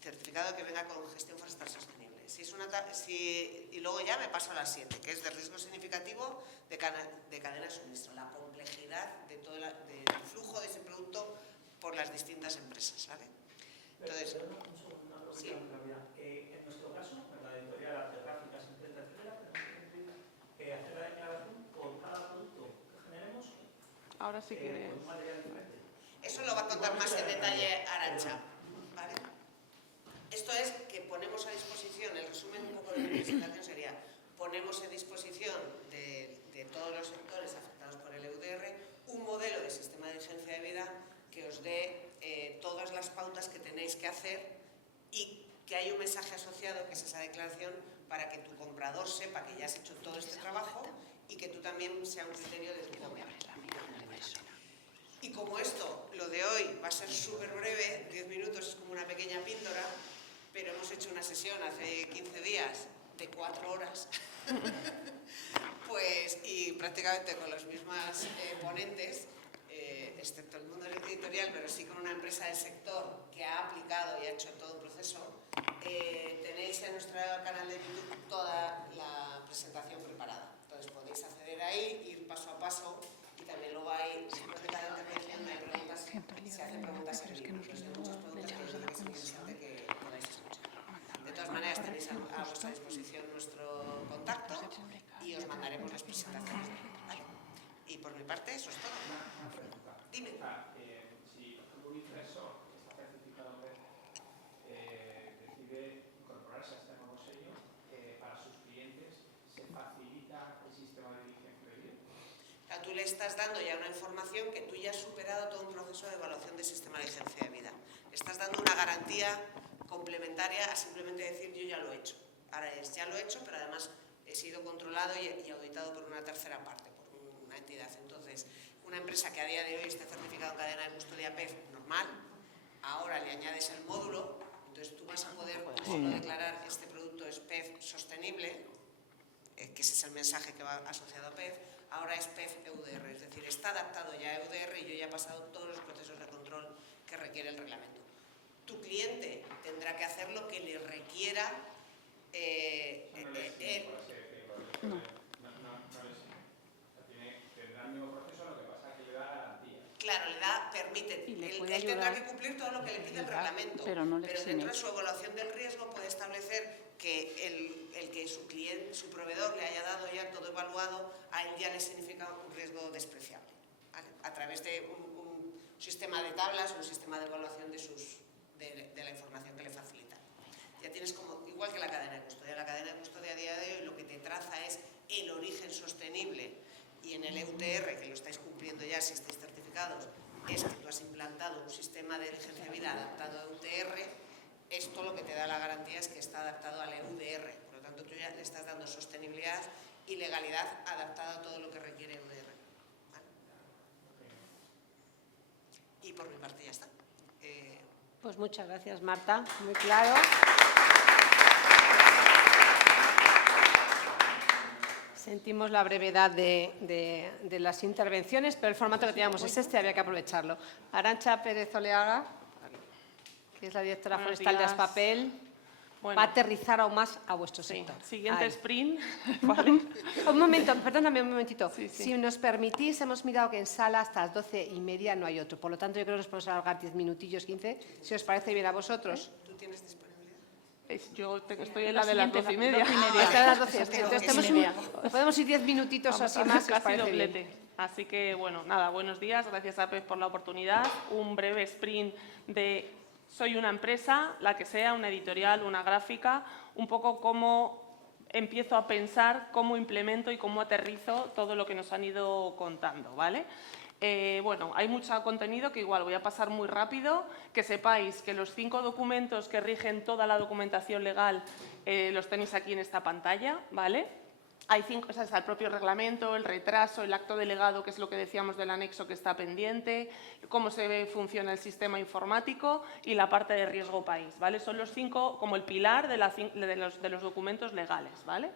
Certificado que venga con gestión forestal sostenible. Y luego ya me paso a la 7, que es de riesgo significativo de cadena de suministro. La complejidad de todo del flujo de ese producto por las distintas empresas. ¿Vale? Entonces, sí. En nuestro caso, en la editorial Artegráficas, etcétera, hacer la declaración por cada producto que generemos. Ahora sí que... Con un material diferente. Eso lo va a contar más en detalle Arantxa. ¿Vale? Esto es que ponemos a disposición, el resumen un poco de mi presentación sería, ponemos a disposición de todos los sectores afectados por el EUDR un modelo de sistema de vigencia de vida que os dé todas las pautas que tenéis que hacer y que hay un mensaje asociado, que es esa declaración, para que tu comprador sepa que ya has hecho todo este trabajo y que tú también sea un criterio de tu compra. Y como esto, lo de hoy, va a ser súper breve, 10 minutos es como una pequeña píldora, pero hemos hecho una sesión hace 15 días de 4 horas, pues, y prácticamente con los mismos ponentes, excepto el mundo editorial, pero sí con una empresa del sector que ha aplicado y ha hecho todo un proceso, tenéis en nuestro canal de YouTube toda la presentación preparada. Entonces podéis acceder ahí, ir paso a paso. Y también luego hay, después de cada intervención, hay preguntas, se hacen preguntas en vivo. Entonces hay muchas preguntas que yo creo que es interesante que podáis escuchar. De todas maneras, tenéis a vuestra disposición nuestro contacto y os mandaremos las presentaciones. ¿Vale? Y por mi parte, eso es todo. Dime. Si un impresor que está certificado decide incorporarse a este nuevo sello, para sus clientes, ¿se facilita el sistema de licencia de vida? Tú le estás dando ya una información que tú ya has superado todo un proceso de evaluación del sistema de licencia de vida. Le estás dando una garantía complementaria a simplemente decir yo ya lo he hecho. Ahora ya lo he hecho, pero además he sido controlado y auditado por una tercera parte, por una entidad. Entonces, una empresa que a día de hoy está certificada en cadena de custodia PEF normal, ahora le añades el módulo, entonces tú vas a poder declarar este producto es PEF sostenible, que ese es el mensaje que va asociado a PEF. Ahora es PEF EUDR, es decir, está adaptado ya a EUDR y yo ya he pasado todos los procesos de control que requiere el reglamento. Tu cliente tendrá que hacer lo que le requiera él. No. Tendrá el mismo proceso, lo que pasa es que le da garantía. Claro, permite. Él tendrá que cumplir todo lo que le pide el reglamento, pero dentro de su evaluación del riesgo puede establecer que el que su proveedor le haya dado ya todo evaluado, a él ya le significa un riesgo despreciable, ¿vale? A través de un sistema de tablas, un sistema de evaluación de la información que le facilita. Ya tienes como, igual que la cadena de custodia. La cadena de custodia a día de hoy lo que te traza es el origen sostenible, y en el EUTR, que lo estáis cumpliendo ya si estáis certificados, es que tú has implantado un sistema de vigencia de vida adaptado a EUTR. Esto lo que te da la garantía es que está adaptado al EUDR, por lo tanto tú ya le estás dando sostenibilidad y legalidad adaptada a todo lo que requiere EUDR. Y por mi parte ya está. Pues muchas gracias, Marta. Muy claro. Sentimos la brevedad de las intervenciones, pero el formato que teníamos es este, había que aprovecharlo. Arantxa Pérez Oleaga, que es la directora Buenos forestal de días. Aspapel, Bueno, va a aterrizar aún más a vuestro sí, sector. siguiente Ahí. sprint, ¿vale? Un momento, perdóname un momentito. Sí, sí. Si nos permitís, hemos mirado que en sala hasta las 12:30 no hay otro. Por lo tanto, yo creo que nos podemos alargar 10 minutillos, 15, si os parece bien a vosotros. ¿Tú tienes disponibilidad? Estoy en la de las 12:30. Hasta las 12. Hasta las Entonces, 12:30. podemos ir 10 minutitos Vamos así a más, si os casi parece doblete. bien. Así que, bueno, nada, buenos días. Gracias a PEF por la oportunidad. Un breve sprint de soy una empresa, la que sea, una editorial, una gráfica, un poco cómo empiezo a pensar, cómo implemento y cómo aterrizo todo lo que nos han ido contando, ¿vale? Bueno, hay mucho contenido que igual voy a pasar muy rápido, que sepáis que los 5 documentos que rigen toda la documentación legal los tenéis aquí en esta pantalla, ¿vale? Hay 5, o sea, está el propio reglamento, el retraso, el acto delegado, que es lo que decíamos del anexo que está pendiente, cómo funciona el sistema informático y la parte de riesgo país, ¿vale? Son los 5 como el pilar de los documentos legales, ¿vale?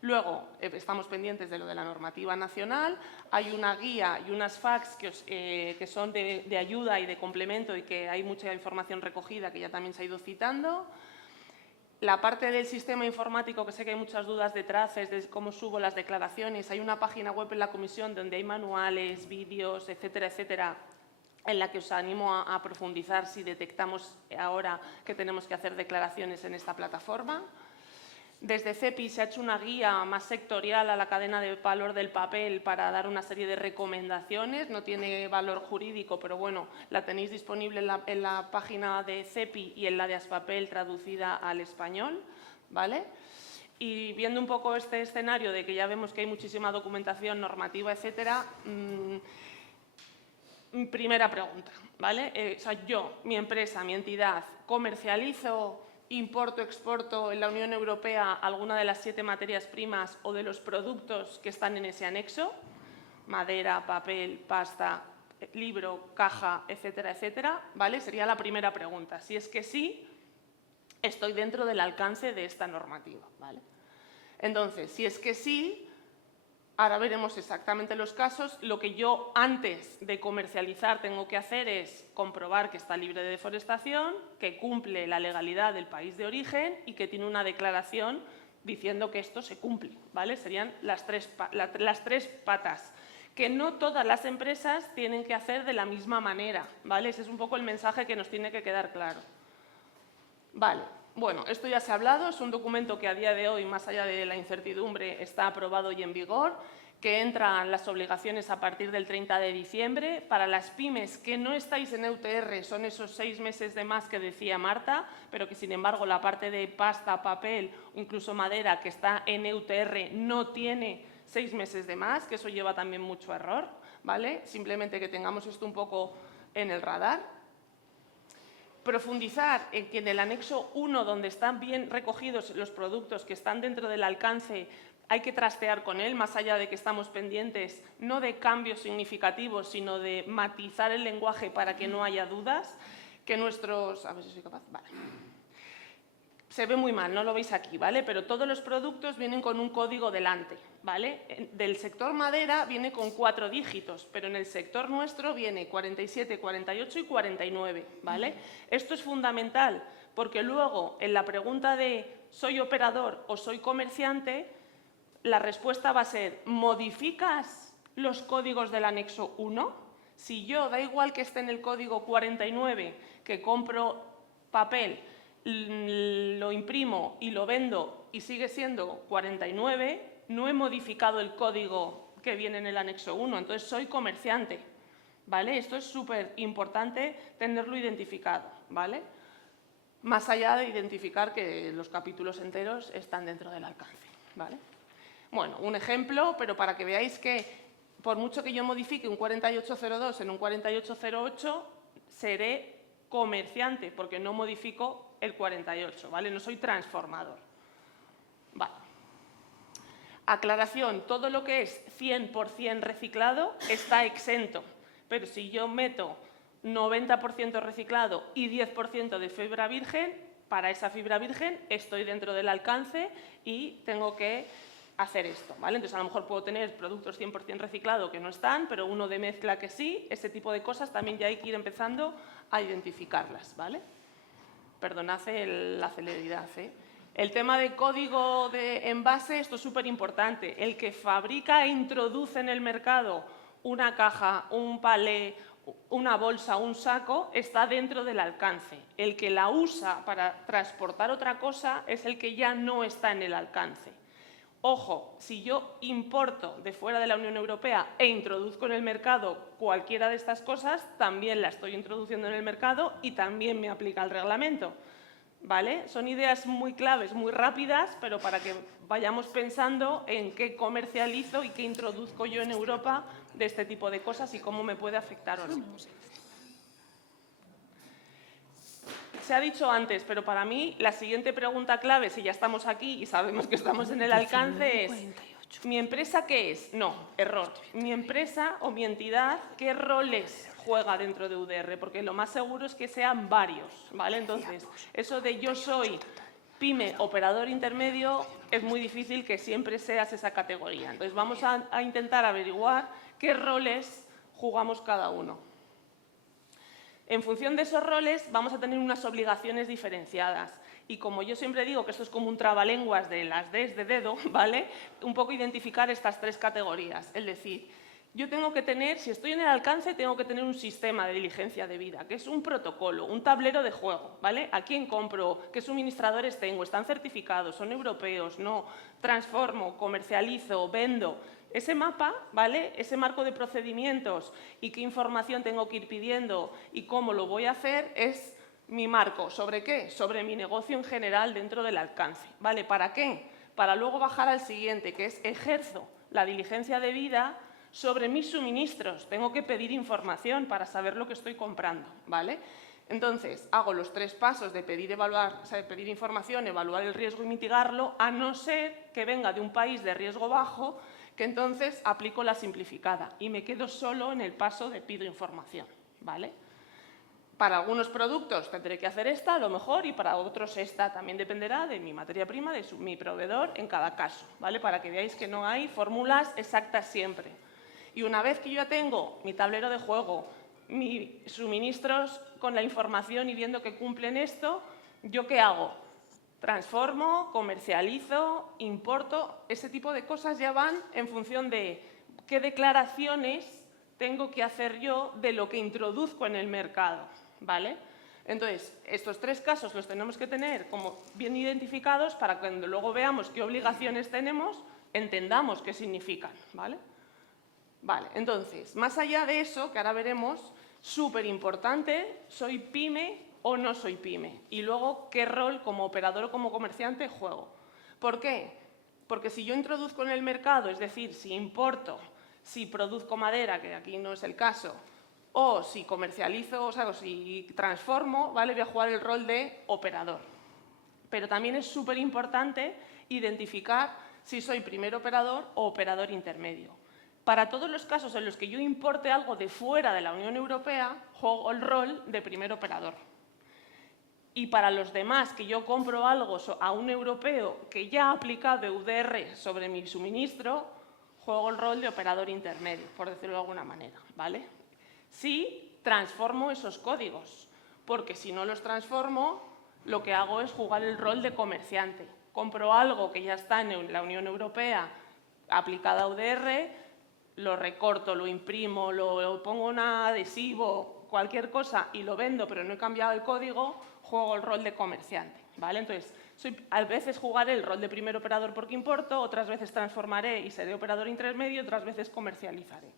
Luego, estamos pendientes de lo de la normativa nacional, hay una guía y unas FAQs que son de ayuda y de complemento y que hay mucha información recogida que ya también se ha ido citando. La parte del sistema informático, que sé que hay muchas dudas detrás, es de cómo subo las declaraciones. Hay una página web en la comisión donde hay manuales, vídeos, etcétera, etcétera, en la que os animo a profundizar si detectamos ahora que tenemos que hacer declaraciones en esta plataforma. Desde CEPI se ha hecho una guía más sectorial a la cadena de valor del papel para dar una serie de recomendaciones. No tiene valor jurídico, pero bueno, la tenéis disponible en la página de CEPI y en la de Aspapel traducida al español, ¿vale? Y viendo un poco este escenario de que ya vemos que hay muchísima documentación normativa, etcétera, primera pregunta, ¿vale? O sea, yo, mi empresa, mi entidad, comercializo, importo, exporto en la Unión Europea alguna de las 7 materias primas o de los productos que están en ese anexo, madera, papel, pasta, libro, caja, etcétera, etcétera, ¿vale? Sería la primera pregunta. Si es que sí, estoy dentro del alcance de esta normativa, ¿vale? Entonces, si es que sí, ahora veremos exactamente los casos. Lo que yo antes de comercializar tengo que hacer es comprobar que está libre de deforestación, que cumple la legalidad del país de origen y que tiene una declaración diciendo que esto se cumple, ¿vale? Serían las tres patas, que no todas las empresas tienen que hacer de la misma manera, ¿vale? Ese es un poco el mensaje que nos tiene que quedar claro. Vale. Bueno, esto ya se ha hablado, es un documento que a día de hoy, más allá de la incertidumbre, está aprobado y en vigor, que entran las obligaciones a partir del 30 de diciembre. Para las pymes que no estáis en EUTR son esos 6 meses de más que decía Marta, pero que sin embargo la parte de pasta, papel, incluso madera que está en EUTR no tiene 6 meses de más, que eso lleva también mucho error, ¿vale? Simplemente que tengamos esto un poco en el radar. Profundizar en que en el anexo 1, donde están bien recogidos los productos que están dentro del alcance, hay que trastear con él, más allá de que estamos pendientes no de cambios significativos, sino de matizar el lenguaje para que no haya dudas, que nuestros... A ver si soy capaz. Vale. Se ve muy mal, no lo veis aquí, ¿vale? Pero todos los productos vienen con un código delante, ¿vale? Del sector madera viene con 4 dígitos, pero en el sector nuestro viene 47, 48 y 49, ¿vale? Esto es fundamental porque luego en la pregunta de ¿soy operador o soy comerciante? La respuesta va a ser ¿modificas los códigos del anexo 1? Si yo, da igual que esté en el código 49, que compro papel, lo imprimo y lo vendo y sigue siendo 49, no he modificado el código que viene en el anexo 1, entonces soy comerciante, ¿vale? Esto es súper importante tenerlo identificado, ¿vale? Más allá de identificar que los capítulos enteros están dentro del alcance, ¿vale? Bueno, un ejemplo, pero para que veáis que por mucho que yo modifique un 4802 en un 4808, seré comerciante, porque no modifico el 48, ¿vale? No soy transformador. Vale. Aclaración, todo lo que es 100% reciclado está exento, pero si yo meto 90% reciclado y 10% de fibra virgen, para esa fibra virgen estoy dentro del alcance y tengo que hacer esto, ¿vale? Entonces, a lo mejor puedo tener productos 100% reciclado que no están, pero uno de mezcla que sí. Ese tipo de cosas también ya hay que ir empezando a identificarlas, ¿vale? Perdonad la celeridad, ¿eh? El tema de código de envase, esto es súper importante. El que fabrica e introduce en el mercado una caja, un palé, una bolsa, un saco, está dentro del alcance. El que la usa para transportar otra cosa es el que ya no está en el alcance. Ojo, si yo importo de fuera de la Unión Europea e introduzco en el mercado cualquiera de estas cosas, también la estoy introduciendo en el mercado y también me aplica el reglamento, ¿vale? Son ideas muy claves, muy rápidas, pero para que vayamos pensando en qué comercializo y qué introduzco yo en Europa de este tipo de cosas y cómo me puede afectar o no. Se ha dicho antes, pero para mí la siguiente pregunta clave, si ya estamos aquí y sabemos que estamos en el alcance, es ¿mi empresa qué es? No, error. Mi empresa o mi entidad, ¿qué roles juega dentro de UDR? Porque lo más seguro es que sean varios, ¿vale? Entonces, eso de yo soy pyme, operador intermedio, es muy difícil que siempre seas esa categoría. Entonces, vamos a intentar averiguar qué roles jugamos cada uno. En función de esos roles vamos a tener unas obligaciones diferenciadas y como yo siempre digo que esto es como un trabalenguas de las Ds de dedo, ¿vale? Un poco identificar estas tres categorías, es decir, yo tengo que tener, si estoy en el alcance, tengo que tener un sistema de diligencia debida, que es un protocolo, un tablero de juego, ¿vale? ¿A quién compro? ¿Qué suministradores tengo? ¿Están certificados? ¿Son europeos? ¿No? Transformo, comercializo, vendo. Ese mapa, ¿vale? Ese marco de procedimientos y qué información tengo que ir pidiendo y cómo lo voy a hacer es mi marco. ¿Sobre qué? Sobre mi negocio en general dentro del alcance, ¿vale? ¿Para qué? Para luego bajar al siguiente, que es ejerzo la diligencia debida sobre mis suministros. Tengo que pedir información para saber lo que estoy comprando, ¿vale? Entonces, hago los tres pasos de pedir, evaluar, o sea, de pedir información, evaluar el riesgo y mitigarlo, a no ser que venga de un país de riesgo bajo, que entonces aplico la simplificada y me quedo solo en el paso de pido información, ¿vale? Para algunos productos tendré que hacer esta, a lo mejor, y para otros esta. También dependerá de mi materia prima, de mi proveedor en cada caso, ¿vale? Para que veáis que no hay fórmulas exactas siempre. Y una vez que yo ya tengo mi tablero de juego, mis suministros con la información y viendo que cumplen esto, ¿yo qué hago? Transformo, comercializo, importo. Ese tipo de cosas ya van en función de qué declaraciones tengo que hacer yo de lo que introduzco en el mercado, ¿vale? Entonces, estos tres casos los tenemos que tener como bien identificados para que cuando luego veamos qué obligaciones tenemos, entendamos qué significan, ¿vale? Vale, entonces, más allá de eso, que ahora veremos, súper importante, ¿soy pyme o no soy pyme? Y luego, ¿qué rol como operador o como comerciante juego? ¿Por qué? Porque si yo introduzco en el mercado, es decir, si importo, si produzco madera, que aquí no es el caso, o si comercializo, o sea, o si transformo, ¿vale? Voy a jugar el rol de operador. Pero también es súper importante identificar si soy primer operador o operador intermedio. Para todos los casos en los que yo importe algo de fuera de la Unión Europea, juego el rol de primer operador. Y para los demás, que yo compro algo a un europeo que ya ha aplicado EUDR sobre mi suministro, juego el rol de operador intermedio, por decirlo de alguna manera, ¿vale? Sí, transformo esos códigos, porque si no los transformo, lo que hago es jugar el rol de comerciante. Compro algo que ya está en la Unión Europea aplicada a EUDR, lo recorto, lo imprimo, lo pongo un adhesivo, cualquier cosa y lo vendo, pero no he cambiado el código, juego el rol de comerciante, ¿vale? Entonces, a veces jugaré el rol de primer operador porque importo, otras veces transformaré y seré operador intermedio, otras veces comercializaré.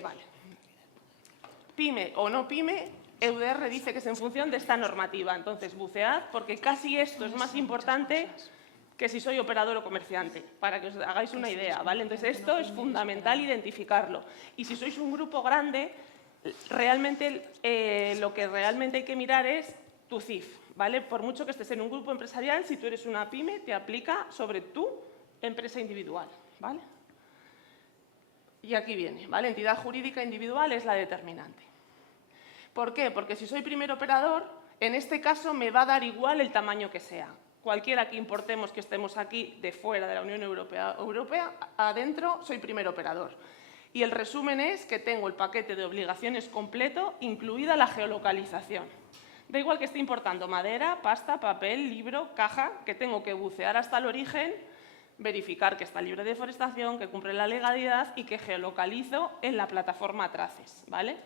Vale. Pyme o no pyme, EUDR dice que es en función de esta normativa. Entonces, bucead, porque casi esto es más importante que si soy operador o comerciante, para que os hagáis una idea, ¿vale? Entonces, esto es fundamental identificarlo. Y si sois un grupo grande, realmente lo que realmente hay que mirar es tu CIF, ¿vale? Por mucho que estés en un grupo empresarial, si tú eres una pyme, te aplica sobre tu empresa individual, ¿vale? Y aquí viene, ¿vale? Entidad jurídica individual es la determinante. ¿Por qué? Porque si soy primer operador, en este caso me va a dar igual el tamaño que sea. Cualquiera que importemos que estemos aquí de fuera de la Unión Europea, adentro soy primer operador. Y el resumen es que tengo el paquete de obligaciones completo, incluida la geolocalización. Da igual que esté importando madera, pasta, papel, libro, caja, que tengo que bucear hasta el origen, verificar que está libre de deforestación, que cumple la legalidad y que geolocalizo en la plataforma Traces, ¿vale?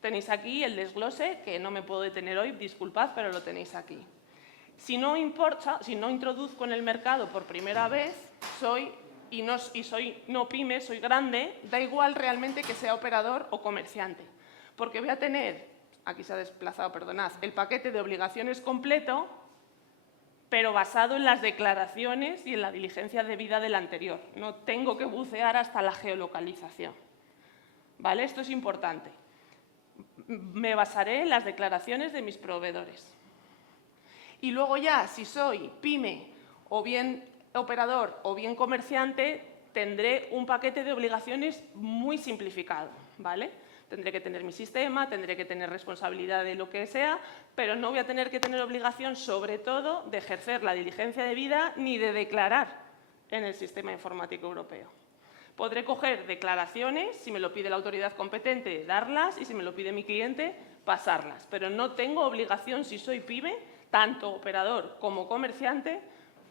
Tenéis aquí el desglose, que no me puedo detener hoy, disculpad, pero lo tenéis aquí. Si no introduzco en el mercado por primera vez, soy no pyme, soy grande, da igual realmente que sea operador o comerciante, porque voy a tener, aquí se ha desplazado, perdonad, el paquete de obligaciones completo, pero basado en las declaraciones y en la diligencia debida del anterior. No tengo que bucear hasta la geolocalización, ¿vale? Esto es importante. Me basaré en las declaraciones de mis proveedores. Y luego ya, si soy pyme o bien operador o bien comerciante, tendré un paquete de obligaciones muy simplificado, ¿vale? Tendré que tener mi sistema, tendré que tener responsabilidad de lo que sea, pero no voy a tener que tener obligación, sobre todo, de ejercer la diligencia debida ni de declarar en el sistema informático europeo. Podré coger declaraciones, si me lo pide la autoridad competente, darlas, y si me lo pide mi cliente, pasarlas. Pero no tengo obligación, si soy pyme, tanto operador como comerciante,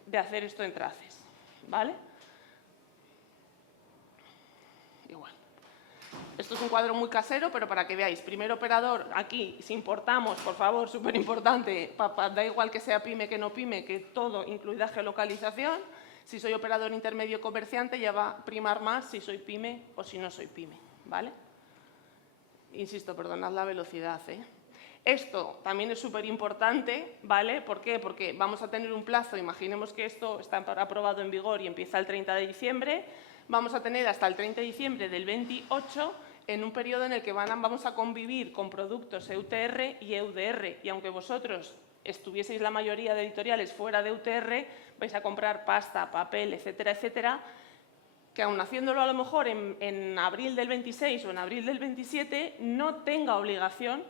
de hacer esto en Traces, ¿vale? Igual. Esto es un cuadro muy casero, pero para que veáis, primer operador, aquí, si importamos, por favor, súper importante, da igual que sea pyme que no pyme, que todo, incluida geolocalización. Si soy operador intermedio comerciante, ya va a primar más si soy pyme o si no soy pyme, ¿vale? Insisto, perdonad la velocidad, ¿eh? Esto también es súper importante, ¿vale? ¿Por qué? Porque vamos a tener un plazo, imaginemos que esto está aprobado en vigor y empieza el 30 de diciembre, vamos a tener hasta el 30 de diciembre del 28 en un periodo en el que vamos a convivir con productos EUTR y EUDR, y aunque vosotros estuvieseis la mayoría de editoriales fuera de EUTR, vais a comprar pasta, papel, etcétera, etcétera, que aun haciéndolo a lo mejor en abril del 26 o en abril del 27, no tenga obligación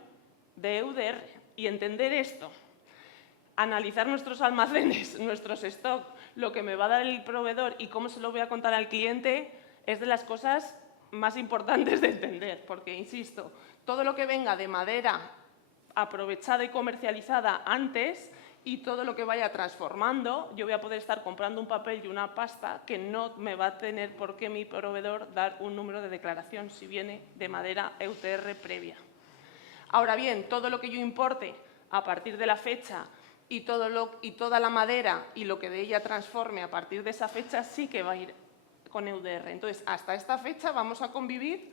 de EUDR. Y entender esto, analizar nuestros almacenes, nuestros stocks, lo que me va a dar el proveedor y cómo se lo voy a contar al cliente, es de las cosas más importantes de entender, porque, insisto, todo lo que venga de madera aprovechada y comercializada antes y todo lo que vaya transformando, yo voy a poder estar comprando un papel y una pasta que no me va a tener por qué mi proveedor dar un número de declaración si viene de madera EUTR previa. Ahora bien, todo lo que yo importe a partir de la fecha y toda la madera y lo que de ella transforme a partir de esa fecha sí que va a ir con EUDR. Entonces, hasta esta fecha vamos a convivir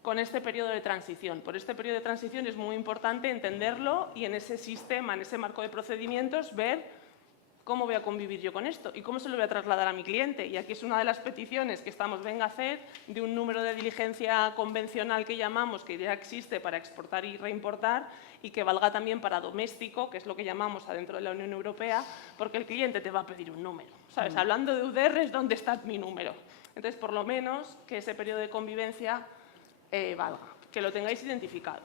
con este periodo de transición. Por este periodo de transición es muy importante entenderlo y en ese sistema, en ese marco de procedimientos, ver cómo voy a convivir yo con esto y cómo se lo voy a trasladar a mi cliente. Y aquí es una de las peticiones que venga a hacer de un número de diligencia convencional que llamamos, que ya existe para exportar y reimportar y que valga también para doméstico, que es lo que llamamos adentro de la Unión Europea, porque el cliente te va a pedir un número, ¿sabes? Hablando de UDR, ¿dónde está mi número? Entonces, por lo menos, que ese periodo de convivencia valga, que lo tengáis identificado.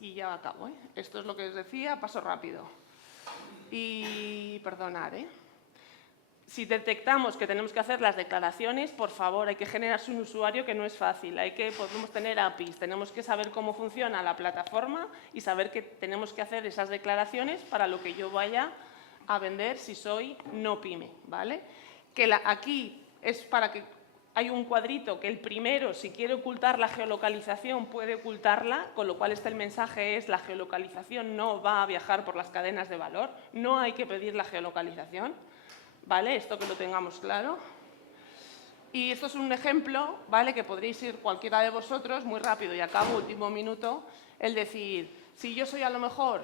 Y ya acabo, ¿eh? Esto es lo que os decía, paso rápido. Y perdonad, si detectamos que tenemos que hacer las declaraciones, por favor, hay que generarse un usuario, que no es fácil. Podemos tener APIs, tenemos que saber cómo funciona la plataforma y saber que tenemos que hacer esas declaraciones para lo que yo vaya a vender si soy no pyme, ¿vale? Aquí es para que hay un cuadrito que el primero, si quiere ocultar la geolocalización, puede ocultarla, con lo cual el mensaje es: la geolocalización no va a viajar por las cadenas de valor, no hay que pedir la geolocalización, ¿vale? Esto que lo tengamos claro. Y esto es un ejemplo, ¿vale?, que podréis ir cualquiera de vosotros, muy rápido, y acabo, último minuto, el decir, si yo soy a lo mejor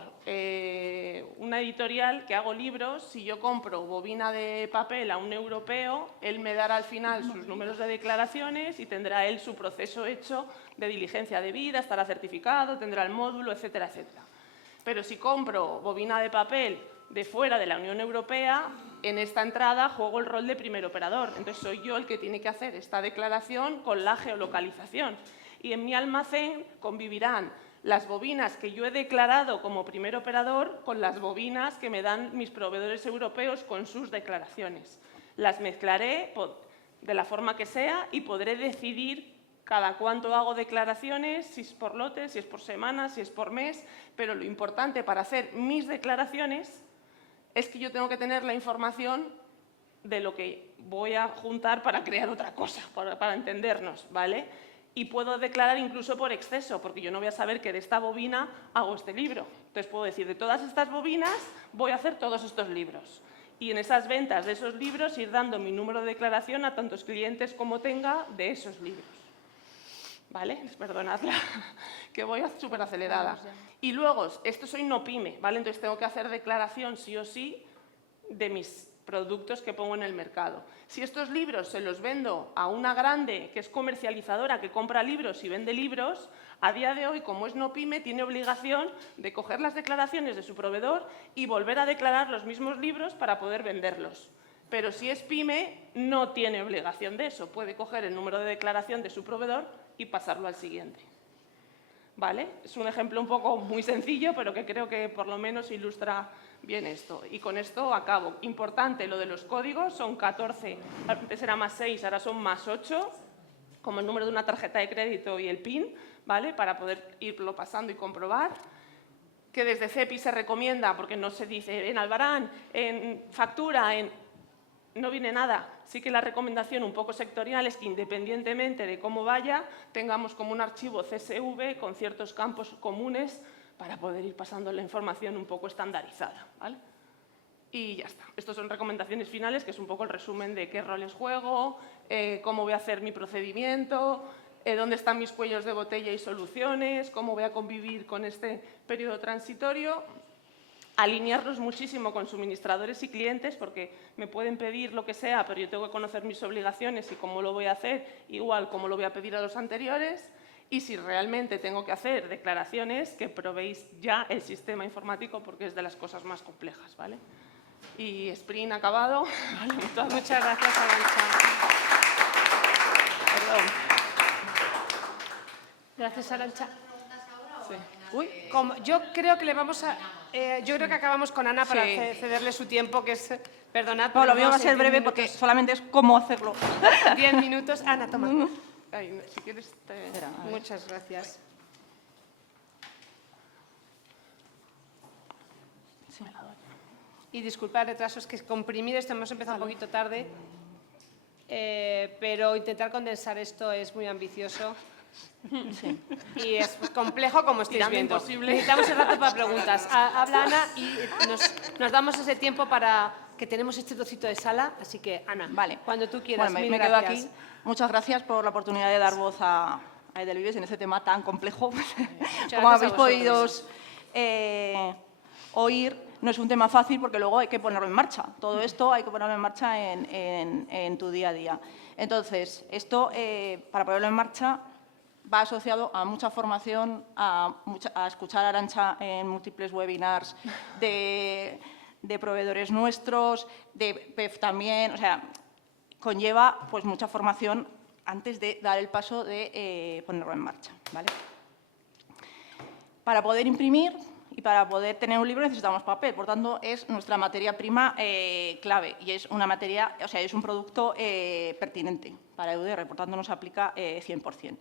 una editorial que hago libros, si yo compro bobina de papel a un europeo, él me dará al final sus números de declaraciones y tendrá él su proceso hecho de diligencia debida, estará certificado, tendrá el módulo, etcétera, etcétera. Pero si compro bobina de papel de fuera de la Unión Europea, en esta entrada juego el rol de primer operador. Entonces soy yo el que tiene que hacer esta declaración con la geolocalización. Y en mi almacén convivirán las bobinas que yo he declarado como primer operador con las bobinas que me dan mis proveedores europeos con sus declaraciones. Las mezclaré de la forma que sea y podré decidir cada cuánto hago declaraciones, si es por lotes, si es por semana, si es por mes, pero lo importante para hacer mis declaraciones es que yo tengo que tener la información de lo que voy a juntar para crear otra cosa, para entendernos, ¿vale? Y puedo declarar incluso por exceso, porque yo no voy a saber que de esta bobina hago este libro. Entonces puedo decir, de todas estas bobinas voy a hacer todos estos libros. Y en esas ventas de esos libros ir dando mi número de declaración a tantos clientes como tenga de esos libros. ¿Vale? Perdonadla, que voy súper acelerada. Y luego, esto soy no pyme, ¿vale? Entonces tengo que hacer declaración sí o sí de mis productos que pongo en el mercado. Si estos libros se los vendo a una grande que es comercializadora, que compra libros y vende libros, a día de hoy, como es no pyme, tiene obligación de coger las declaraciones de su proveedor y volver a declarar los mismos libros para poder venderlos. Pero si es pyme, no tiene obligación de eso. Puede coger el número de declaración de su proveedor y pasarlo al siguiente. ¿Vale? Es un ejemplo un poco muy sencillo, pero que creo que por lo menos ilustra bien esto. Y con esto acabo. Importante, lo de los códigos, son 14, antes era más 6, ahora son más 8, como el número de una tarjeta de crédito y el PIN, ¿vale? Para poder irlo pasando y comprobar. Que desde CEPI se recomienda, porque no se dice en Albarán, en factura, no viene nada. Sí que la recomendación un poco sectorial es que independientemente de cómo vaya, tengamos como un archivo CSV con ciertos campos comunes para poder ir pasando la información un poco estandarizada, ¿vale? Y ya está. Estas son recomendaciones finales, que es un poco el resumen de qué roles juego, cómo voy a hacer mi procedimiento, dónde están mis cuellos de botella y soluciones, cómo voy a convivir con este periodo transitorio. Alinearlos muchísimo con suministradores y clientes, porque me pueden pedir lo que sea, pero yo tengo que conocer mis obligaciones y cómo lo voy a hacer, igual como lo voy a pedir a los anteriores. Y si realmente tengo que hacer declaraciones, que probéis ya el sistema informático, porque es de las cosas más complejas, ¿vale? Y sprint acabado. Vale, muchas gracias, Arantxa. Perdón. Gracias, Arantxa. Sí. Uy, yo creo que le vamos a... yo creo que acabamos con Ana para cederle su tiempo, que es... Perdonad, No, lo mío vamos va a ser en 10 breve minutos. porque solamente es cómo hacerlo. 10 minutos. Ana, toma. Ay, si quieres, Espera, a ver. Muchas gracias. Sí. Y disculpa el retraso, es que comprimir esto hemos empezado un poquito tarde, pero intentar condensar esto es muy ambicioso. Sí. Y es complejo, como estáis Tirando viendo. imposible. Necesitamos el rato para preguntas. Habla Ana y nos damos ese tiempo para que tenemos este trocito de sala. Así que, Ana, Vale. cuando tú quieras. Bueno, Mil me quedo gracias. aquí. Muchas gracias por la oportunidad de dar voz a Edelvives en este tema tan complejo. Como gracias habéis a podido vosotros. oír, no es un tema fácil porque luego hay que ponerlo en marcha. Todo esto hay que ponerlo en marcha en tu día a día. Entonces, esto, para ponerlo en marcha, va asociado a mucha formación, a escuchar a Arantxa en múltiples webinars de proveedores nuestros, de PEF también, o sea, conlleva pues mucha formación antes de dar el paso de ponerlo en marcha, ¿vale? Para poder imprimir y para poder tener un libro necesitamos papel, por tanto es nuestra materia prima clave y es una materia, o sea, es un producto pertinente para EUDR, por tanto nos aplica 100%.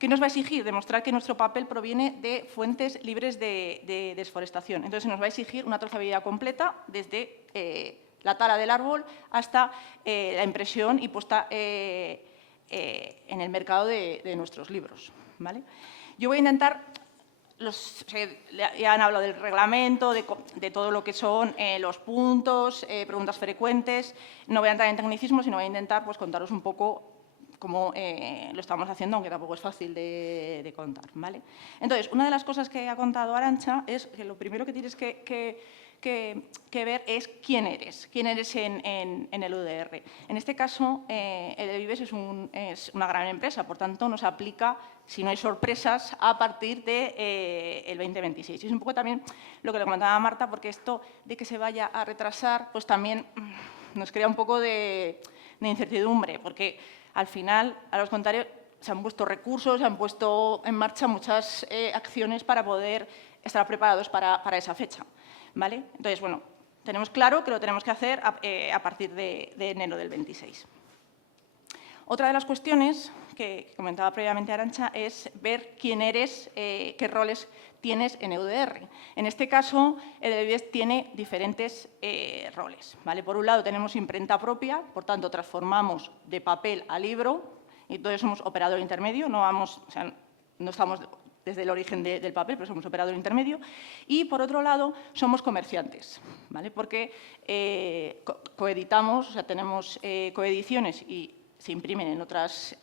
¿Qué nos va a exigir? Demostrar que nuestro papel proviene de fuentes libres de desforestación. Entonces nos va a exigir una trazabilidad completa desde la tala del árbol hasta la impresión y puesta en el mercado de nuestros libros, ¿vale? Yo voy a intentar, ya han hablado del reglamento, de todo lo que son los puntos, preguntas frecuentes. No voy a entrar en tecnicismos, sino voy a intentar pues, contaros un poco cómo lo estamos haciendo, aunque tampoco es fácil de contar, ¿vale? Entonces, una de las cosas que ha contado Arantxa es que lo primero que tienes que ver es quién eres en el UDR. En este caso, Edelvives es una gran empresa, por tanto, nos aplica, si no hay sorpresas, a partir del 2026. Y es un poco también lo que le comentaba Marta, porque esto de que se vaya a retrasar, pues también nos crea un poco de incertidumbre, porque al final, a los contrarios, se han puesto recursos, se han puesto en marcha muchas acciones para poder estar preparados para esa fecha, ¿vale? Entonces, bueno, tenemos claro que lo tenemos que hacer a partir de enero del 26. Otra de las cuestiones que comentaba previamente Arantxa es ver quién eres, qué roles tienes en EUDR. En este caso, EDELVIES tiene diferentes roles, ¿vale? Por un lado, tenemos imprenta propia, por tanto, transformamos de papel a libro, y entonces somos operador intermedio, no estamos desde el origen del papel, pero somos operador intermedio. Y, por otro lado, somos comerciantes, ¿vale? Porque coeditamos, o sea, tenemos coediciones y se imprimen en otros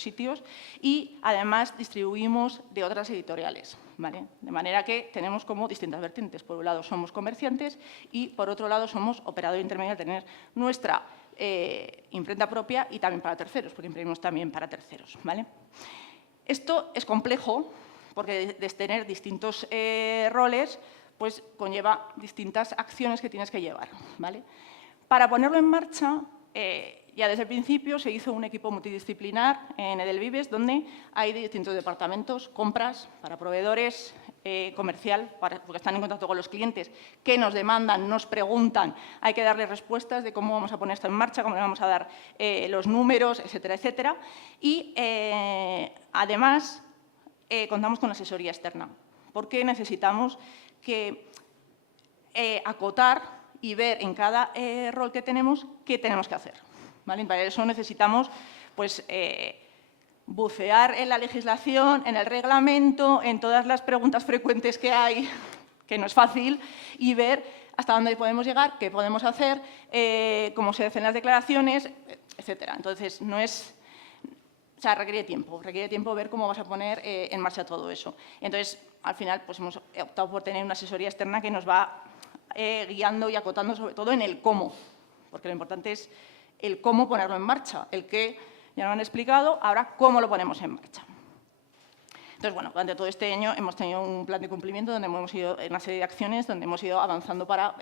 sitios y, además, distribuimos de otras editoriales, ¿vale? De manera que tenemos como distintas vertientes. Por un lado, somos comerciantes y, por otro lado, somos operador intermedio al tener nuestra imprenta propia y también para terceros, porque imprimimos también para terceros, ¿vale? Esto es complejo porque de tener distintos roles, pues conlleva distintas acciones que tienes que llevar, ¿vale? Para ponerlo en marcha, ya desde el principio se hizo un equipo multidisciplinar en Edelvives, donde hay distintos departamentos, compras para proveedores, comercial, porque están en contacto con los clientes, que nos demandan, nos preguntan, hay que darles respuestas de cómo vamos a poner esto en marcha, cómo le vamos a dar los números, etcétera, etcétera. Y, además, contamos con asesoría externa, porque necesitamos acotar y ver en cada rol que tenemos qué tenemos que hacer, ¿vale? Para eso necesitamos, pues, bucear en la legislación, en el reglamento, en todas las preguntas frecuentes que hay, que no es fácil, y ver hasta dónde podemos llegar, qué podemos hacer, cómo se hacen las declaraciones, etcétera. Entonces, no es... O sea, requiere tiempo ver cómo vas a poner en marcha todo eso. Entonces, al final, pues hemos optado por tener una asesoría externa que nos va guiando y acotando sobre todo en el cómo, porque lo importante es el cómo ponerlo en marcha, el qué ya nos han explicado, ahora cómo lo ponemos en marcha. Entonces, bueno, durante todo este año hemos tenido un plan de cumplimiento donde hemos ido en una serie de acciones donde hemos ido avanzando para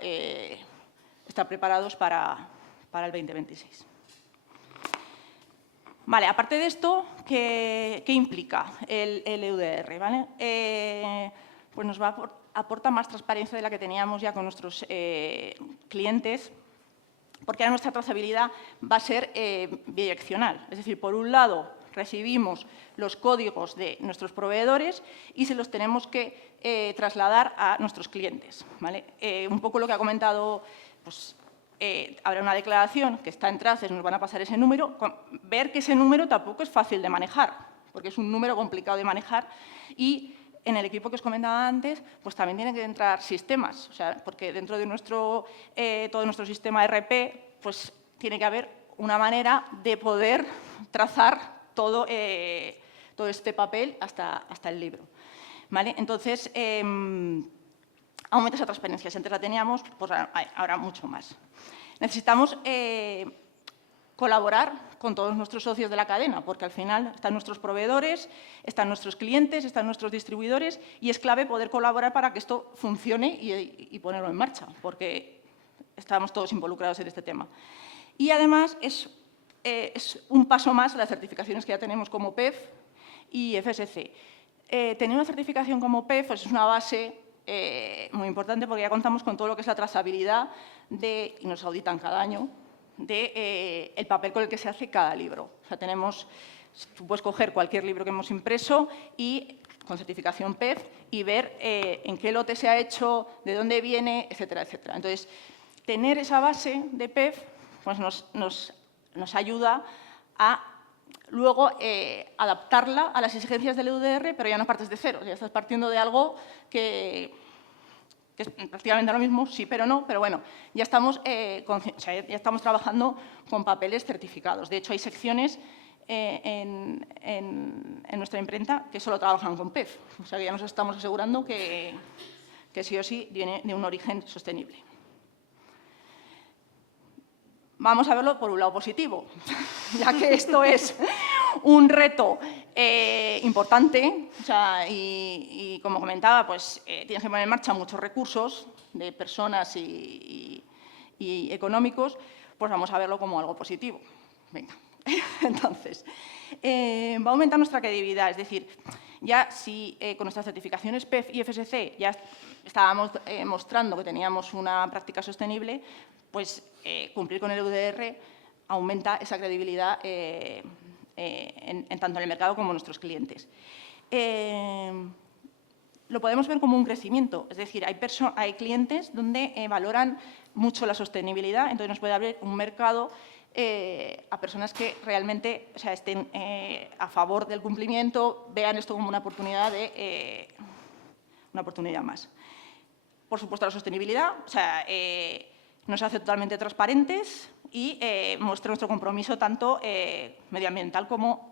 estar preparados para el 2026. Vale, aparte de esto, ¿qué implica el EUDR? ¿Vale? Pues nos aporta más transparencia de la que teníamos ya con nuestros clientes, porque ahora nuestra trazabilidad va a ser bidireccional. Es decir, por un lado, recibimos los códigos de nuestros proveedores y se los tenemos que trasladar a nuestros clientes, ¿vale? Un poco lo que ha comentado, pues, habrá una declaración que está en traces, nos van a pasar ese número. Ver que ese número tampoco es fácil de manejar, porque es un número complicado de manejar y en el equipo que os comentaba antes, pues también tienen que entrar sistemas, o sea, porque dentro de todo nuestro sistema RP, pues tiene que haber una manera de poder trazar todo este papel hasta el libro, ¿vale? Entonces, aumenta esa transparencia. Si antes la teníamos, pues ahora mucho más. Necesitamos colaborar con todos nuestros socios de la cadena, porque al final están nuestros proveedores, están nuestros clientes, están nuestros distribuidores y es clave poder colaborar para que esto funcione y ponerlo en marcha, porque estamos todos involucrados en este tema. Y además es un paso más a las certificaciones que ya tenemos como PEF y FSC. Tener una certificación como PEF pues, es una base muy importante porque ya contamos con todo lo que es la trazabilidad y nos auditan cada año, el papel con el que se hace cada libro. O sea, tú puedes coger cualquier libro que hemos impreso y con certificación PEF y ver en qué lote se ha hecho, de dónde viene, etcétera, etcétera. Entonces, tener esa base de PEF pues nos ayuda a luego adaptarla a las exigencias del EUDR, pero ya no partes de cero, ya estás partiendo de algo que es prácticamente lo mismo, sí, pero no, pero bueno, ya estamos trabajando con papeles certificados. De hecho, hay secciones en nuestra imprenta que solo trabajan con PEF, o sea que ya nos estamos asegurando que sí o sí viene de un origen sostenible. Vamos a verlo por un lado positivo, ya que esto es un reto importante, o sea, y como comentaba, pues tienes que poner en marcha muchos recursos de personas y económicos, pues vamos a verlo como algo positivo. Venga, Entonces, va a aumentar nuestra credibilidad, es decir, ya si con nuestras certificaciones PEF y FSC ya estábamos mostrando que teníamos una práctica sostenible, pues cumplir con el EUDR aumenta esa credibilidad tanto en el mercado como en nuestros clientes. Lo podemos ver como un crecimiento, es decir, hay clientes donde valoran mucho la sostenibilidad, entonces nos puede abrir un mercado a personas que realmente, o sea, estén a favor del cumplimiento, vean esto como una oportunidad más. Por supuesto, la sostenibilidad, o sea, nos hace totalmente transparentes y muestra nuestro compromiso tanto medioambiental como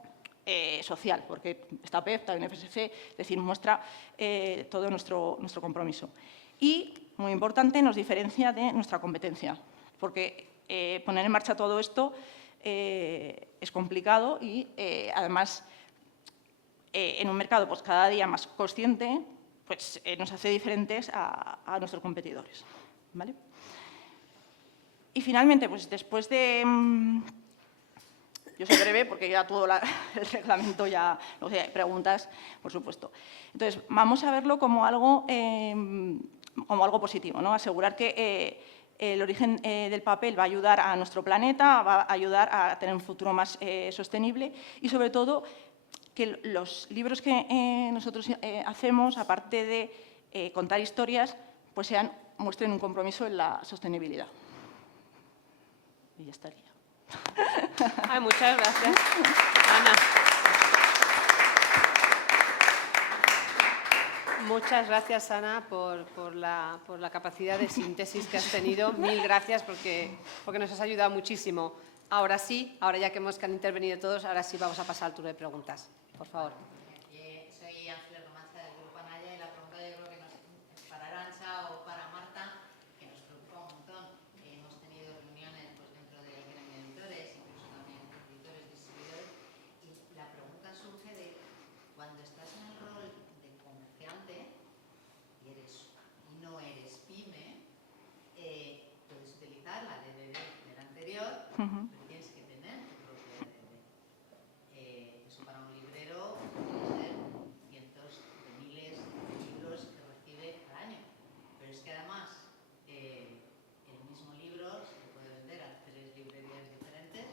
social, porque esta PEF, también FSC, es decir, muestra todo nuestro compromiso. Y, muy importante, nos diferencia de nuestra competencia, porque poner en marcha todo esto es complicado y, además, en un mercado pues, cada día más consciente, pues, nos hace diferentes a nuestros competidores, ¿vale? Y, finalmente, pues, después de… yo soy breve porque ya todo el reglamento ya… O sea, preguntas, por supuesto. Entonces, vamos a verlo como algo positivo, ¿no? Asegurar que el origen del papel va a ayudar a nuestro planeta, va a ayudar a tener un futuro más sostenible y, sobre todo, que los libros que nosotros hacemos, aparte de contar historias, pues muestren un compromiso en la sostenibilidad. Y ya estaría. Ay, muchas gracias, Ana. Muchas gracias, Ana, por la capacidad de síntesis que has tenido. Mil gracias porque nos has ayudado muchísimo. Ahora sí, ahora ya que han intervenido todos, ahora sí vamos a pasar al turno de preguntas. Por favor. Soy Ángeles Romanza del Grupo Anaya y la pregunta yo creo que es para Arantxa o para Marta, que nos preocupa un montón. Hemos tenido reuniones pues, dentro del gremio de editores, incluso también editores, distribuidores, y la pregunta surge de cuando estás en el rol de comerciante y no eres pyme, puedes utilizar la DDD del anterior, pero tienes que tener tu propia DDD. Eso para un librero puede ser cientos de miles de libros que recibe al año. Pero es que además el mismo libro se puede vender a 3 librerías diferentes,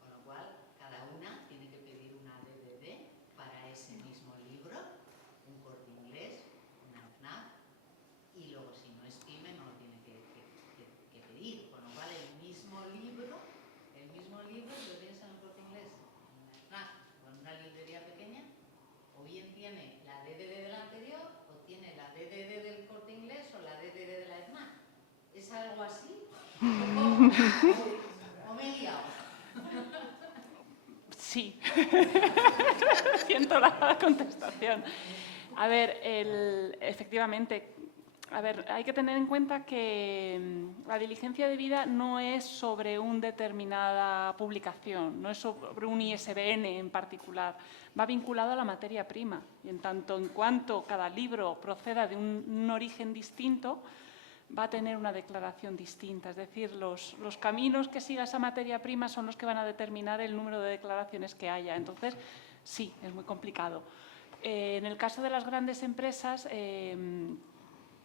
con lo cual cada una tiene que pedir una DDD para ese mismo libro, un Corte Inglés, una FNAC, y luego si no es pyme no lo tiene que pedir, con lo cual el mismo libro si lo tienes en el Corte Inglés, en una FNAC o en una librería pequeña, o bien tiene la DDD del anterior o tiene la DDD del Corte Inglés o la DDD de la FNAC. ¿Es algo así? ¿O me he liado? Sí. Siento la contestación. A ver, efectivamente, hay que tener en cuenta que la diligencia de vida no es sobre una determinada publicación, no es sobre un ISBN en particular, va vinculado a la materia prima. Y en tanto en cuanto cada libro proceda de un origen distinto, va a tener una declaración distinta. Es decir, los caminos que siga esa materia prima son los que van a determinar el número de declaraciones que haya. Entonces, sí, es muy complicado. En el caso de las grandes empresas,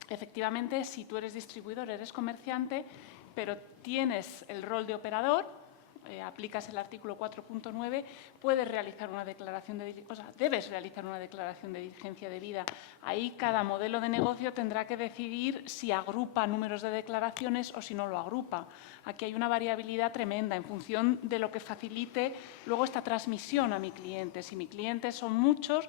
efectivamente, si tú eres distribuidor, eres comerciante, pero tienes el rol de operador, aplicas el artículo 4.9, puedes realizar una declaración debes realizar una declaración de diligencia de vida. Ahí cada modelo de negocio tendrá que decidir si agrupa números de declaraciones o si no lo agrupa. Aquí hay una variabilidad tremenda en función de lo que facilite luego esta transmisión a mi cliente. Si mi cliente son muchos,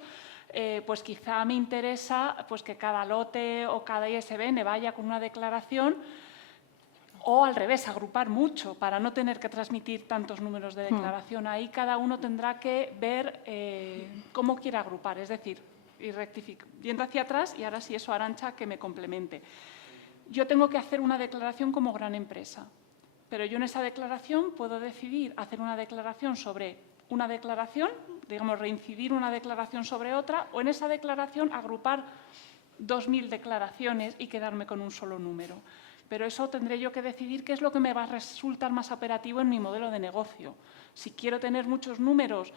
pues quizá me interesa pues, que cada lote o cada ISBN vaya con una declaración, o al revés, agrupar mucho para no tener que transmitir tantos números de declaración. Ahí cada uno tendrá que ver cómo quiere agrupar, es decir, yendo hacia atrás, y ahora sí eso, Arantxa, que me complemente. Yo tengo que hacer una declaración como gran empresa, pero yo en esa declaración puedo decidir hacer una declaración sobre una declaración, digamos, reincidir una declaración sobre otra, o en esa declaración agrupar 2.000 declaraciones y quedarme con un solo número. Pero eso tendré yo que decidir qué es lo que me va a resultar más operativo en mi modelo de negocio. Si quiero tener muchos números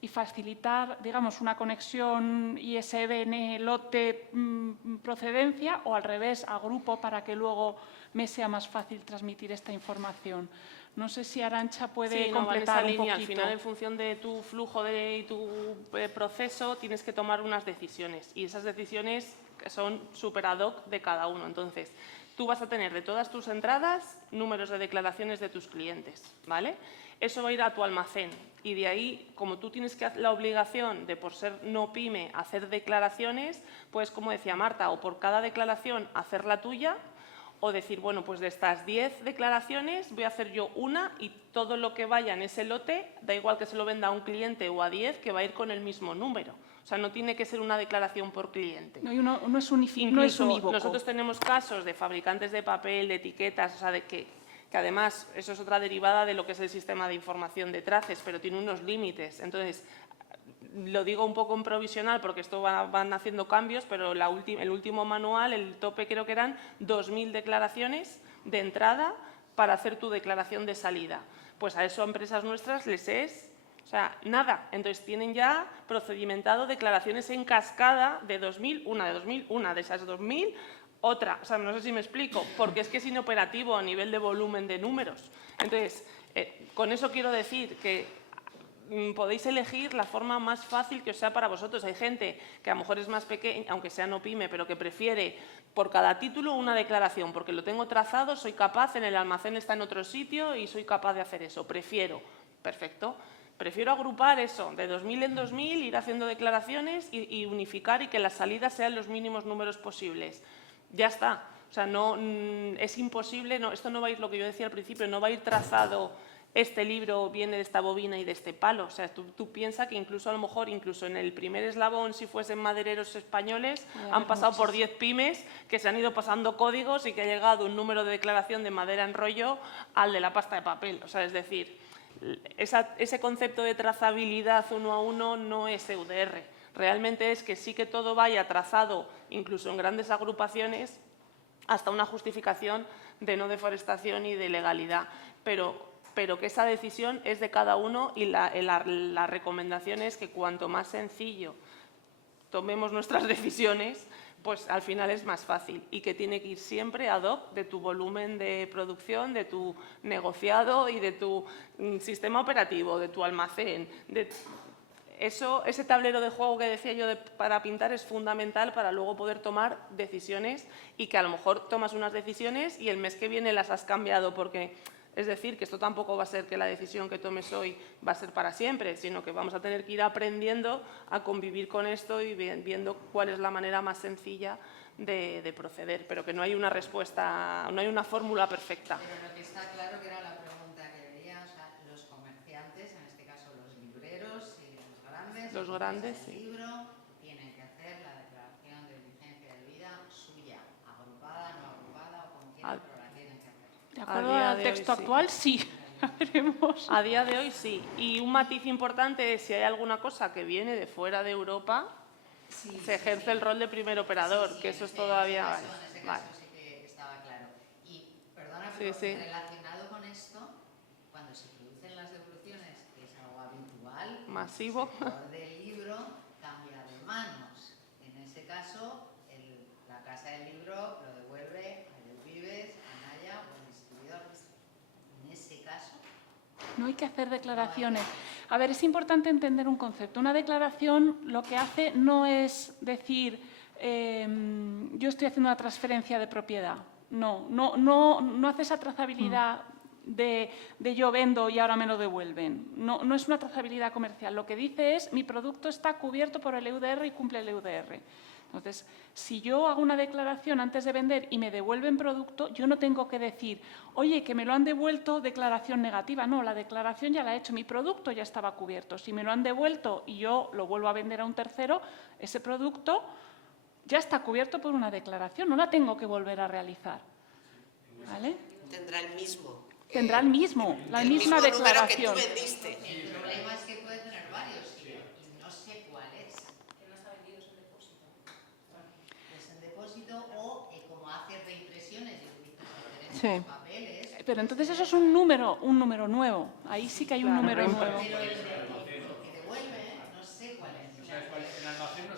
y facilitar, digamos, una conexión ISBN, lote, procedencia, o al revés, agrupo para que luego me sea más fácil transmitir esta información. No sé si Arantxa puede completar un poquito. Al final, en función de tu flujo y tu proceso, tienes que tomar unas decisiones, y esas decisiones son súper ad hoc de cada uno. Entonces, tú vas a tener de todas tus entradas números de declaraciones de tus clientes, ¿vale? Eso va a ir a tu almacén, y de ahí, como tú tienes la obligación de, por ser no pyme, hacer declaraciones, pues, como decía Marta, o por cada declaración hacer la tuya, o decir, bueno, pues de estas 10 declaraciones voy a hacer yo una, y todo lo que vaya en ese lote, da igual que se lo venda a un cliente o a 10, que va a ir con el mismo número. O sea, no tiene que ser una declaración por cliente. No es unívoco. Nosotros tenemos casos de fabricantes de papel, de etiquetas, o sea, de que además eso es otra derivada de lo que es el sistema de información de traces, pero tiene unos límites. Entonces, lo digo un poco en provisional porque esto van haciendo cambios, pero el último manual, el tope creo que eran 2.000 declaraciones de entrada para hacer tu declaración de salida. Pues a eso a empresas nuestras les es, o sea, nada. Entonces tienen ya procedimentado declaraciones en cascada de 2.000, una de esas 2.000, otra. O sea, no sé si me explico, porque es que es inoperativo a nivel de volumen de números. Entonces, con eso quiero decir que podéis elegir la forma más fácil que os sea para vosotros. Hay gente que a lo mejor es más pequeña, aunque sea no pyme, pero que prefiere por cada título una declaración, porque lo tengo trazado, soy capaz, en el almacén está en otro sitio y soy capaz de hacer eso. Prefiero, perfecto. Prefiero agrupar eso, de 2.000 en 2.000, ir haciendo declaraciones y unificar, y que las salidas sean los mínimos números posibles. Ya está. O sea, no, es imposible, no, esto no va a ir, lo que yo decía al principio, no va a ir trazado, este libro viene de esta bobina y de este palo. O sea, tú piensas que incluso a lo mejor, incluso en el primer eslabón, si fuesen madereros españoles, han pasado por 10 pymes que se han ido pasando códigos y que ha llegado un número de declaración de madera en rollo al de la pasta de papel. O sea, es decir, ese concepto de trazabilidad uno a uno no es EUDR. Realmente es que sí que todo vaya trazado, incluso en grandes agrupaciones, hasta una justificación de no deforestación y de legalidad. Pero que esa decisión es de cada uno, y la recomendación es que cuanto más sencillo tomemos nuestras decisiones, pues al final es más fácil, y que tiene que ir siempre ad hoc de tu volumen de producción, de tu negociado y de tu sistema operativo, de tu almacén. Ese tablero de juego que decía yo para pintar es fundamental para luego poder tomar decisiones, y que a lo mejor tomas unas decisiones y el mes que viene las has cambiado, porque es decir, que esto tampoco va a ser que la decisión que tomes hoy va a ser para siempre, sino que vamos a tener que ir aprendiendo a convivir con esto y viendo cuál es la manera más sencilla de proceder, pero que no hay una respuesta, no hay una fórmula perfecta. Pero lo que está claro, que era la pregunta que veía, o sea, los comerciantes, en este caso los libreros y los grandes, sí. Libro, tienen que hacer la declaración de vigencia de vida suya, agrupada, no agrupada, o como quieran, pero la tienen que hacer. De acuerdo al texto actual, sí. Veremos. A día de hoy sí. Y un matiz importante es, si hay alguna cosa que viene de fuera de Europa, se ejerce el rol de primer operador, que eso es todavía... En ese caso sí que estaba claro. Y, perdona, pero relacionado con esto, cuando se producen las devoluciones, que es algo habitual, masivo, el sector del libro cambia de manos. En ese caso, la casa del libro lo devuelve a Edelvives, a Naya o al distribuidor. En ese caso... No hay que hacer declaraciones. A ver, es importante entender un concepto. Una declaración lo que hace no es decir, yo estoy haciendo una transferencia de propiedad. No hace esa trazabilidad de yo vendo y ahora me lo devuelven. No es una trazabilidad comercial. Lo que dice es, mi producto está cubierto por el EUDR y cumple el EUDR. Entonces, si yo hago una declaración antes de vender y me devuelven producto, yo no tengo que decir, oye, que me lo han devuelto, declaración negativa. No, la declaración ya la he hecho, mi producto ya estaba cubierto. Si me lo han devuelto y yo lo vuelvo a vender a un tercero, ese producto ya está cubierto por una declaración, no la tengo que volver a realizar. ¿Vale? Tendrá el mismo. Tendrá el mismo, la misma mismo declaración. número que tú vendiste. El problema es que puede tener varios y no sé cuál es. Que no está vendido, es un depósito. Es en depósito o como hace reimpresiones y utilizas Sí. los papeles. Pero entonces eso es un número nuevo. Ahí sí que hay un número nuevo. Pero el que devuelve, no sé cuál es. No sabes cuál es. En almacén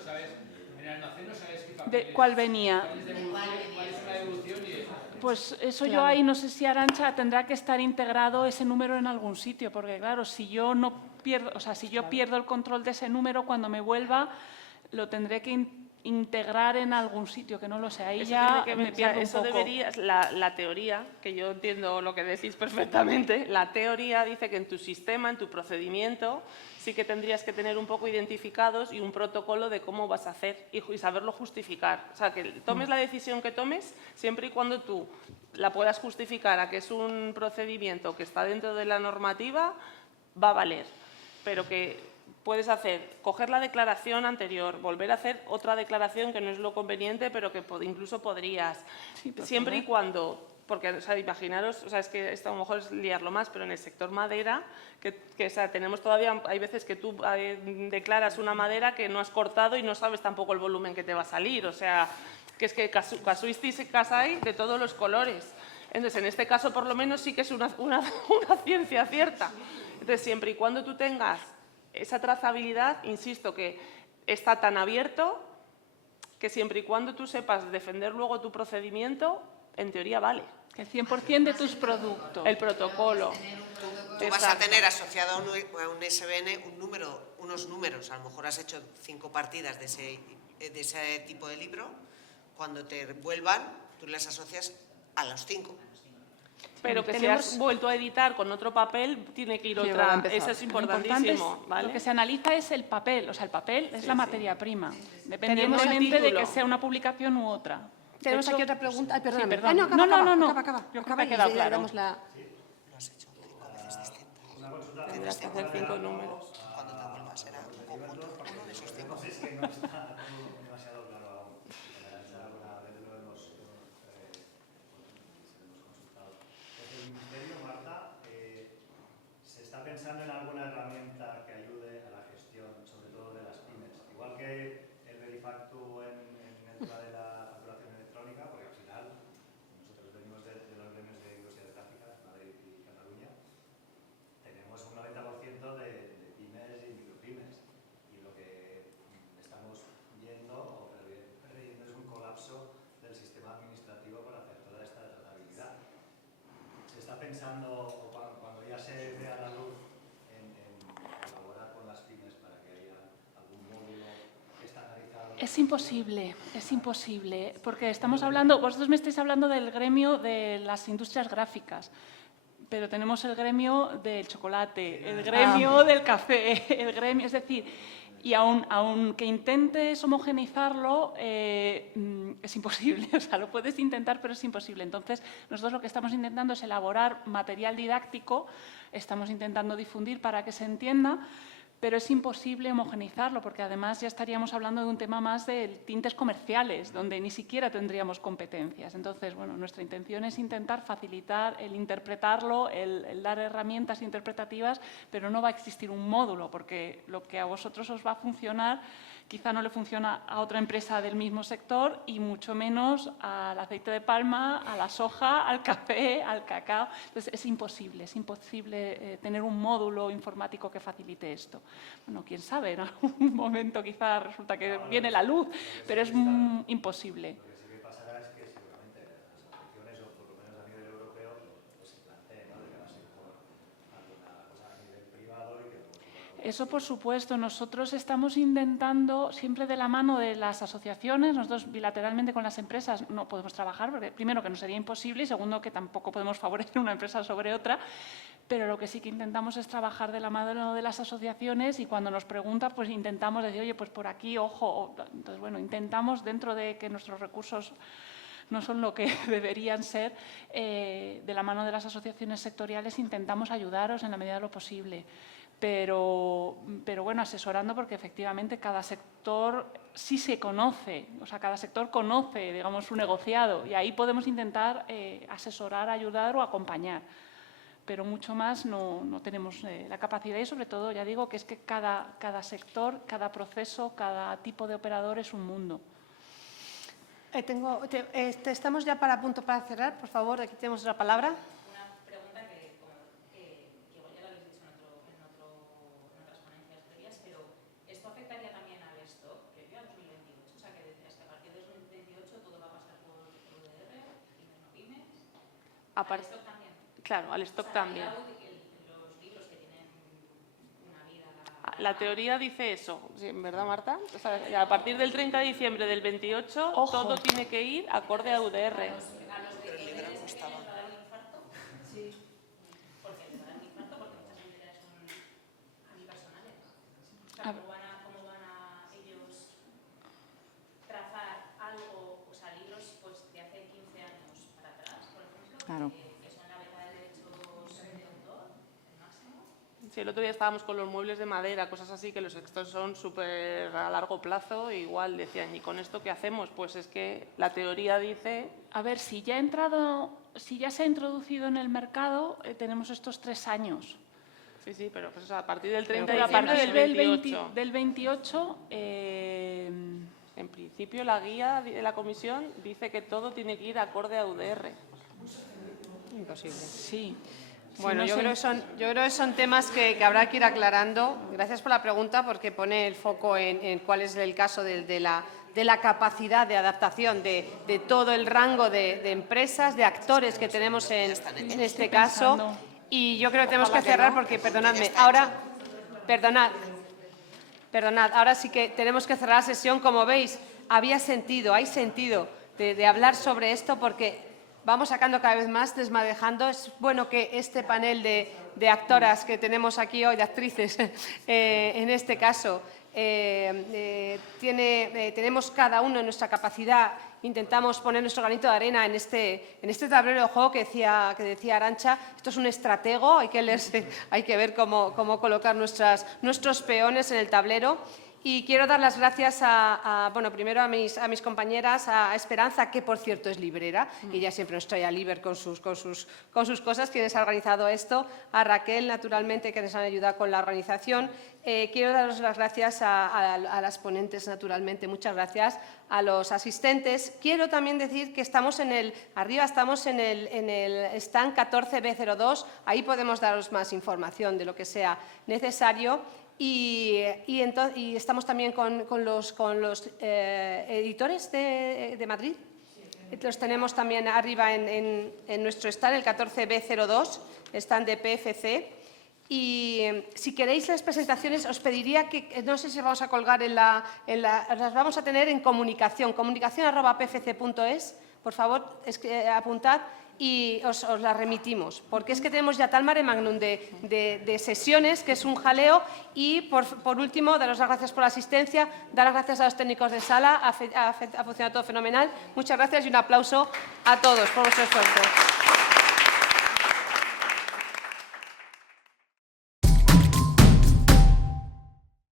no sabes, qué papel ¿De cuál venía? cuál es la devolución y eso. Pues eso yo ahí no sé si Arantxa tendrá que estar integrado ese número en algún sitio, porque claro, si yo no pierdo, o sea, si yo pierdo el control de ese número, cuando me vuelva, lo tendré que integrar en algún sitio, que no lo sé. Ahí Eso ya tiene que me ver, pierdo eso un poco. debería, la teoría, que yo entiendo lo que decís perfectamente, la teoría dice que en tu sistema, en tu procedimiento, sí que tendrías que tener un poco identificados y un protocolo de cómo vas a hacer y saberlo justificar. O sea, que tomes la decisión que tomes, siempre y cuando tú la puedas justificar a que es un procedimiento que está dentro de la normativa, va a valer. Pero que puedes coger la declaración anterior, volver a hacer otra declaración que no es lo conveniente, pero que incluso podrías. Sí, por Siempre y favor. cuando, porque o sea, imaginaros, o sea, es que esto a lo mejor es liarlo más, pero en el sector madera, o sea, tenemos todavía, hay veces que tú declaras una madera que no has cortado y no sabes tampoco el volumen que te va a salir, o sea, que es que casuísticas hay de todos los colores. Entonces, en este caso, por lo menos, sí que es una ciencia cierta. Entonces, siempre y cuando tú tengas esa trazabilidad, insisto, que está tan abierto que siempre y cuando tú sepas defender luego tu procedimiento, en teoría vale. Que el 100% de tus productos. El protocolo. Tú vas a tener asociado a un SBN unos números. A lo mejor has hecho 5 partidas de ese tipo de libro. Cuando te vuelvan, tú las asocias a los 5. Pero que si has vuelto a editar con otro papel, tiene que ir Sí, otra. va a empezar. Eso es Lo importante importantísimo, es, ¿vale? Lo que se analiza es el papel, o sea, el papel es la materia prima, Tenemos independientemente el de título. que sea una publicación u otra. Tenemos De hecho- aquí otra pregunta. Ay, perdóname. perdón. Ah, no, acaba, No, acaba, no, no, no. acaba. Yo creo Acaba que ha y quedado le claro. damos la... Lo has hecho 5 veces distintas. Una consulta. Tendrás que hacer 5 números. Cuando te vuelvas será un conjunto, uno de esos 5. Es que no está demasiado claro aún. Alguna vez lo hemos consultado. Desde el Ministerio, Marta, ¿se está pensando en alguna herramienta que ayude a la gestión, sobre todo de las pymes? Igual que el Verifactu en el tema de la facturación electrónica, porque al final nosotros venimos de los gremios de industria gráfica, Madrid y Cataluña, tenemos un 90% de pymes y micropymes. Y lo que estamos viendo o previendo es un colapso del sistema administrativo para hacer toda esta trazabilidad. ¿Se está pensando, o cuando ya se vea la luz, en colaborar con las pymes para que haya algún módulo estandarizado? Es imposible, porque estamos hablando, vosotros me estáis hablando del gremio de las industrias gráficas, pero tenemos el gremio del chocolate, el gremio del café, el gremio, es decir, y aunque intentes homogeneizarlo, es imposible, o sea, lo puedes intentar, pero es imposible. Entonces, nosotros lo que estamos intentando es elaborar material didáctico, estamos intentando difundir para que se entienda, pero es imposible homogeneizarlo, porque además ya estaríamos hablando de un tema más de tintes comerciales, donde ni siquiera tendríamos competencias. Entonces, bueno, nuestra intención es intentar facilitar el interpretarlo, el dar herramientas interpretativas, pero no va a existir un módulo, porque lo que a vosotros os va a funcionar quizá no le funciona a otra empresa del mismo sector y mucho menos al aceite de palma, a la soja, al café, al cacao. Entonces, es imposible tener un módulo informático que facilite esto. Bueno, quién sabe, en algún momento quizá resulta que viene la luz, pero es imposible. Lo que sí que pasará es que seguramente las asociaciones, o por lo menos a nivel europeo, pues se planteen, ¿no?, de que va a ser por alguna cosa a nivel privado y que Eso, por supuesto. Nosotros estamos intentando, siempre de la mano de las asociaciones, nosotros bilateralmente con las empresas no podemos trabajar, porque primero que nos sería imposible y segundo que tampoco podemos favorecer una empresa sobre otra, pero lo que sí que intentamos es trabajar de la mano de las asociaciones y cuando nos preguntan, pues intentamos decir, oye, pues por aquí, ojo. Entonces, bueno, intentamos, dentro de que nuestros recursos no son lo que deberían ser, de la mano de las asociaciones sectoriales intentamos ayudaros en la medida de lo posible. Pero bueno, asesorando porque efectivamente cada sector sí se conoce, o sea, cada sector conoce, digamos, su negociado y ahí podemos intentar asesorar, ayudar o acompañar. Pero mucho más no tenemos la capacidad y sobre todo, ya digo, que es que cada sector, cada proceso, cada tipo de operador es un mundo. Estamos ya para punto para cerrar. Por favor, aquí tenemos otra palabra. Una pregunta que igual ya lo habéis dicho en otras ponencias previas, pero ¿esto afectaría también al stock previo a 2028? O sea, que decías que a partir de 2028 todo va a pasar por UDR, pymes no pymes. ¿Al stock también? Claro, al stock también. Los libros que tienen una vida... La teoría dice eso, ¿sí, ¿verdad, Marta? O sea, a partir del 30 de diciembre del 28 todo tiene que ir acorde a UDR. Pero el libro no estaba. Sí. Porque les va a dar un infarto, porque muchas entidades son unipersonales. O sea, ¿cómo van a ellos trazar algo, o sea, libros pues, de hace 15 años para atrás, por ejemplo? Claro. Que son la verdad de derechos de autor, el máximo. Sí, el otro día estábamos con los muebles de madera, cosas así, que los textos son súper a largo plazo. Igual decían, ¿y con esto qué hacemos? Pues es que la teoría dice... A ver, si ya se ha introducido en el mercado, tenemos estos 3 años. Sí, sí, pero pues, a partir del 30 de Pero a diciembre partir del del 28. del 28 En principio, la guía de la comisión dice que todo tiene que ir acorde a UDR. Imposible. sí. Bueno, Si yo no creo se- que son temas que habrá que ir aclarando. Gracias por la pregunta, porque pone el foco en cuál es el caso de la capacidad de adaptación de todo el rango de empresas, de actores que tenemos en este caso. pensando. Y yo creo que tenemos que Ojalá que cerrar no, porque, porque ya perdonadme, está ahora, perdonad, ahora sí que tenemos que cerrar la sesión. Como veis, hay sentido de hablar sobre esto porque vamos sacando cada vez más, desmadejando. Es bueno que este panel de actoras que tenemos aquí hoy, de actrices en este caso, tenemos cada uno en nuestra capacidad, intentamos poner nuestro granito de arena en este tablero de juego que decía Arantxa. Esto es un estratego, hay que leerse, hay que ver cómo colocar nuestros peones en el tablero. Y quiero dar las gracias primero a mis compañeras, a Esperanza, que por cierto es librera, y ella siempre nos trae a Liber con sus cosas, quienes ha organizado esto, a Raquel, naturalmente, que nos han ayudado con la organización. Quiero daros las gracias a las ponentes, naturalmente, muchas gracias, a los asistentes. Quiero también decir que estamos arriba estamos en el stand 14B02, ahí podemos daros más información de lo que sea necesario. Y estamos también con los editores de Madrid. Los tenemos también arriba en nuestro stand, el 14B02, stand de PFC. Y si queréis las presentaciones, os pediría que, no sé si vamos a colgar las vamos a tener en comunicación@pfc.es. Por favor, apuntad y os las remitimos, porque es que tenemos ya tal mare magnum de sesiones, que es un jaleo. Y, por último, daros las gracias por la asistencia, dar las gracias a los técnicos de sala, ha funcionado todo fenomenal. Muchas gracias y un aplauso a todos por vuestro esfuerzo.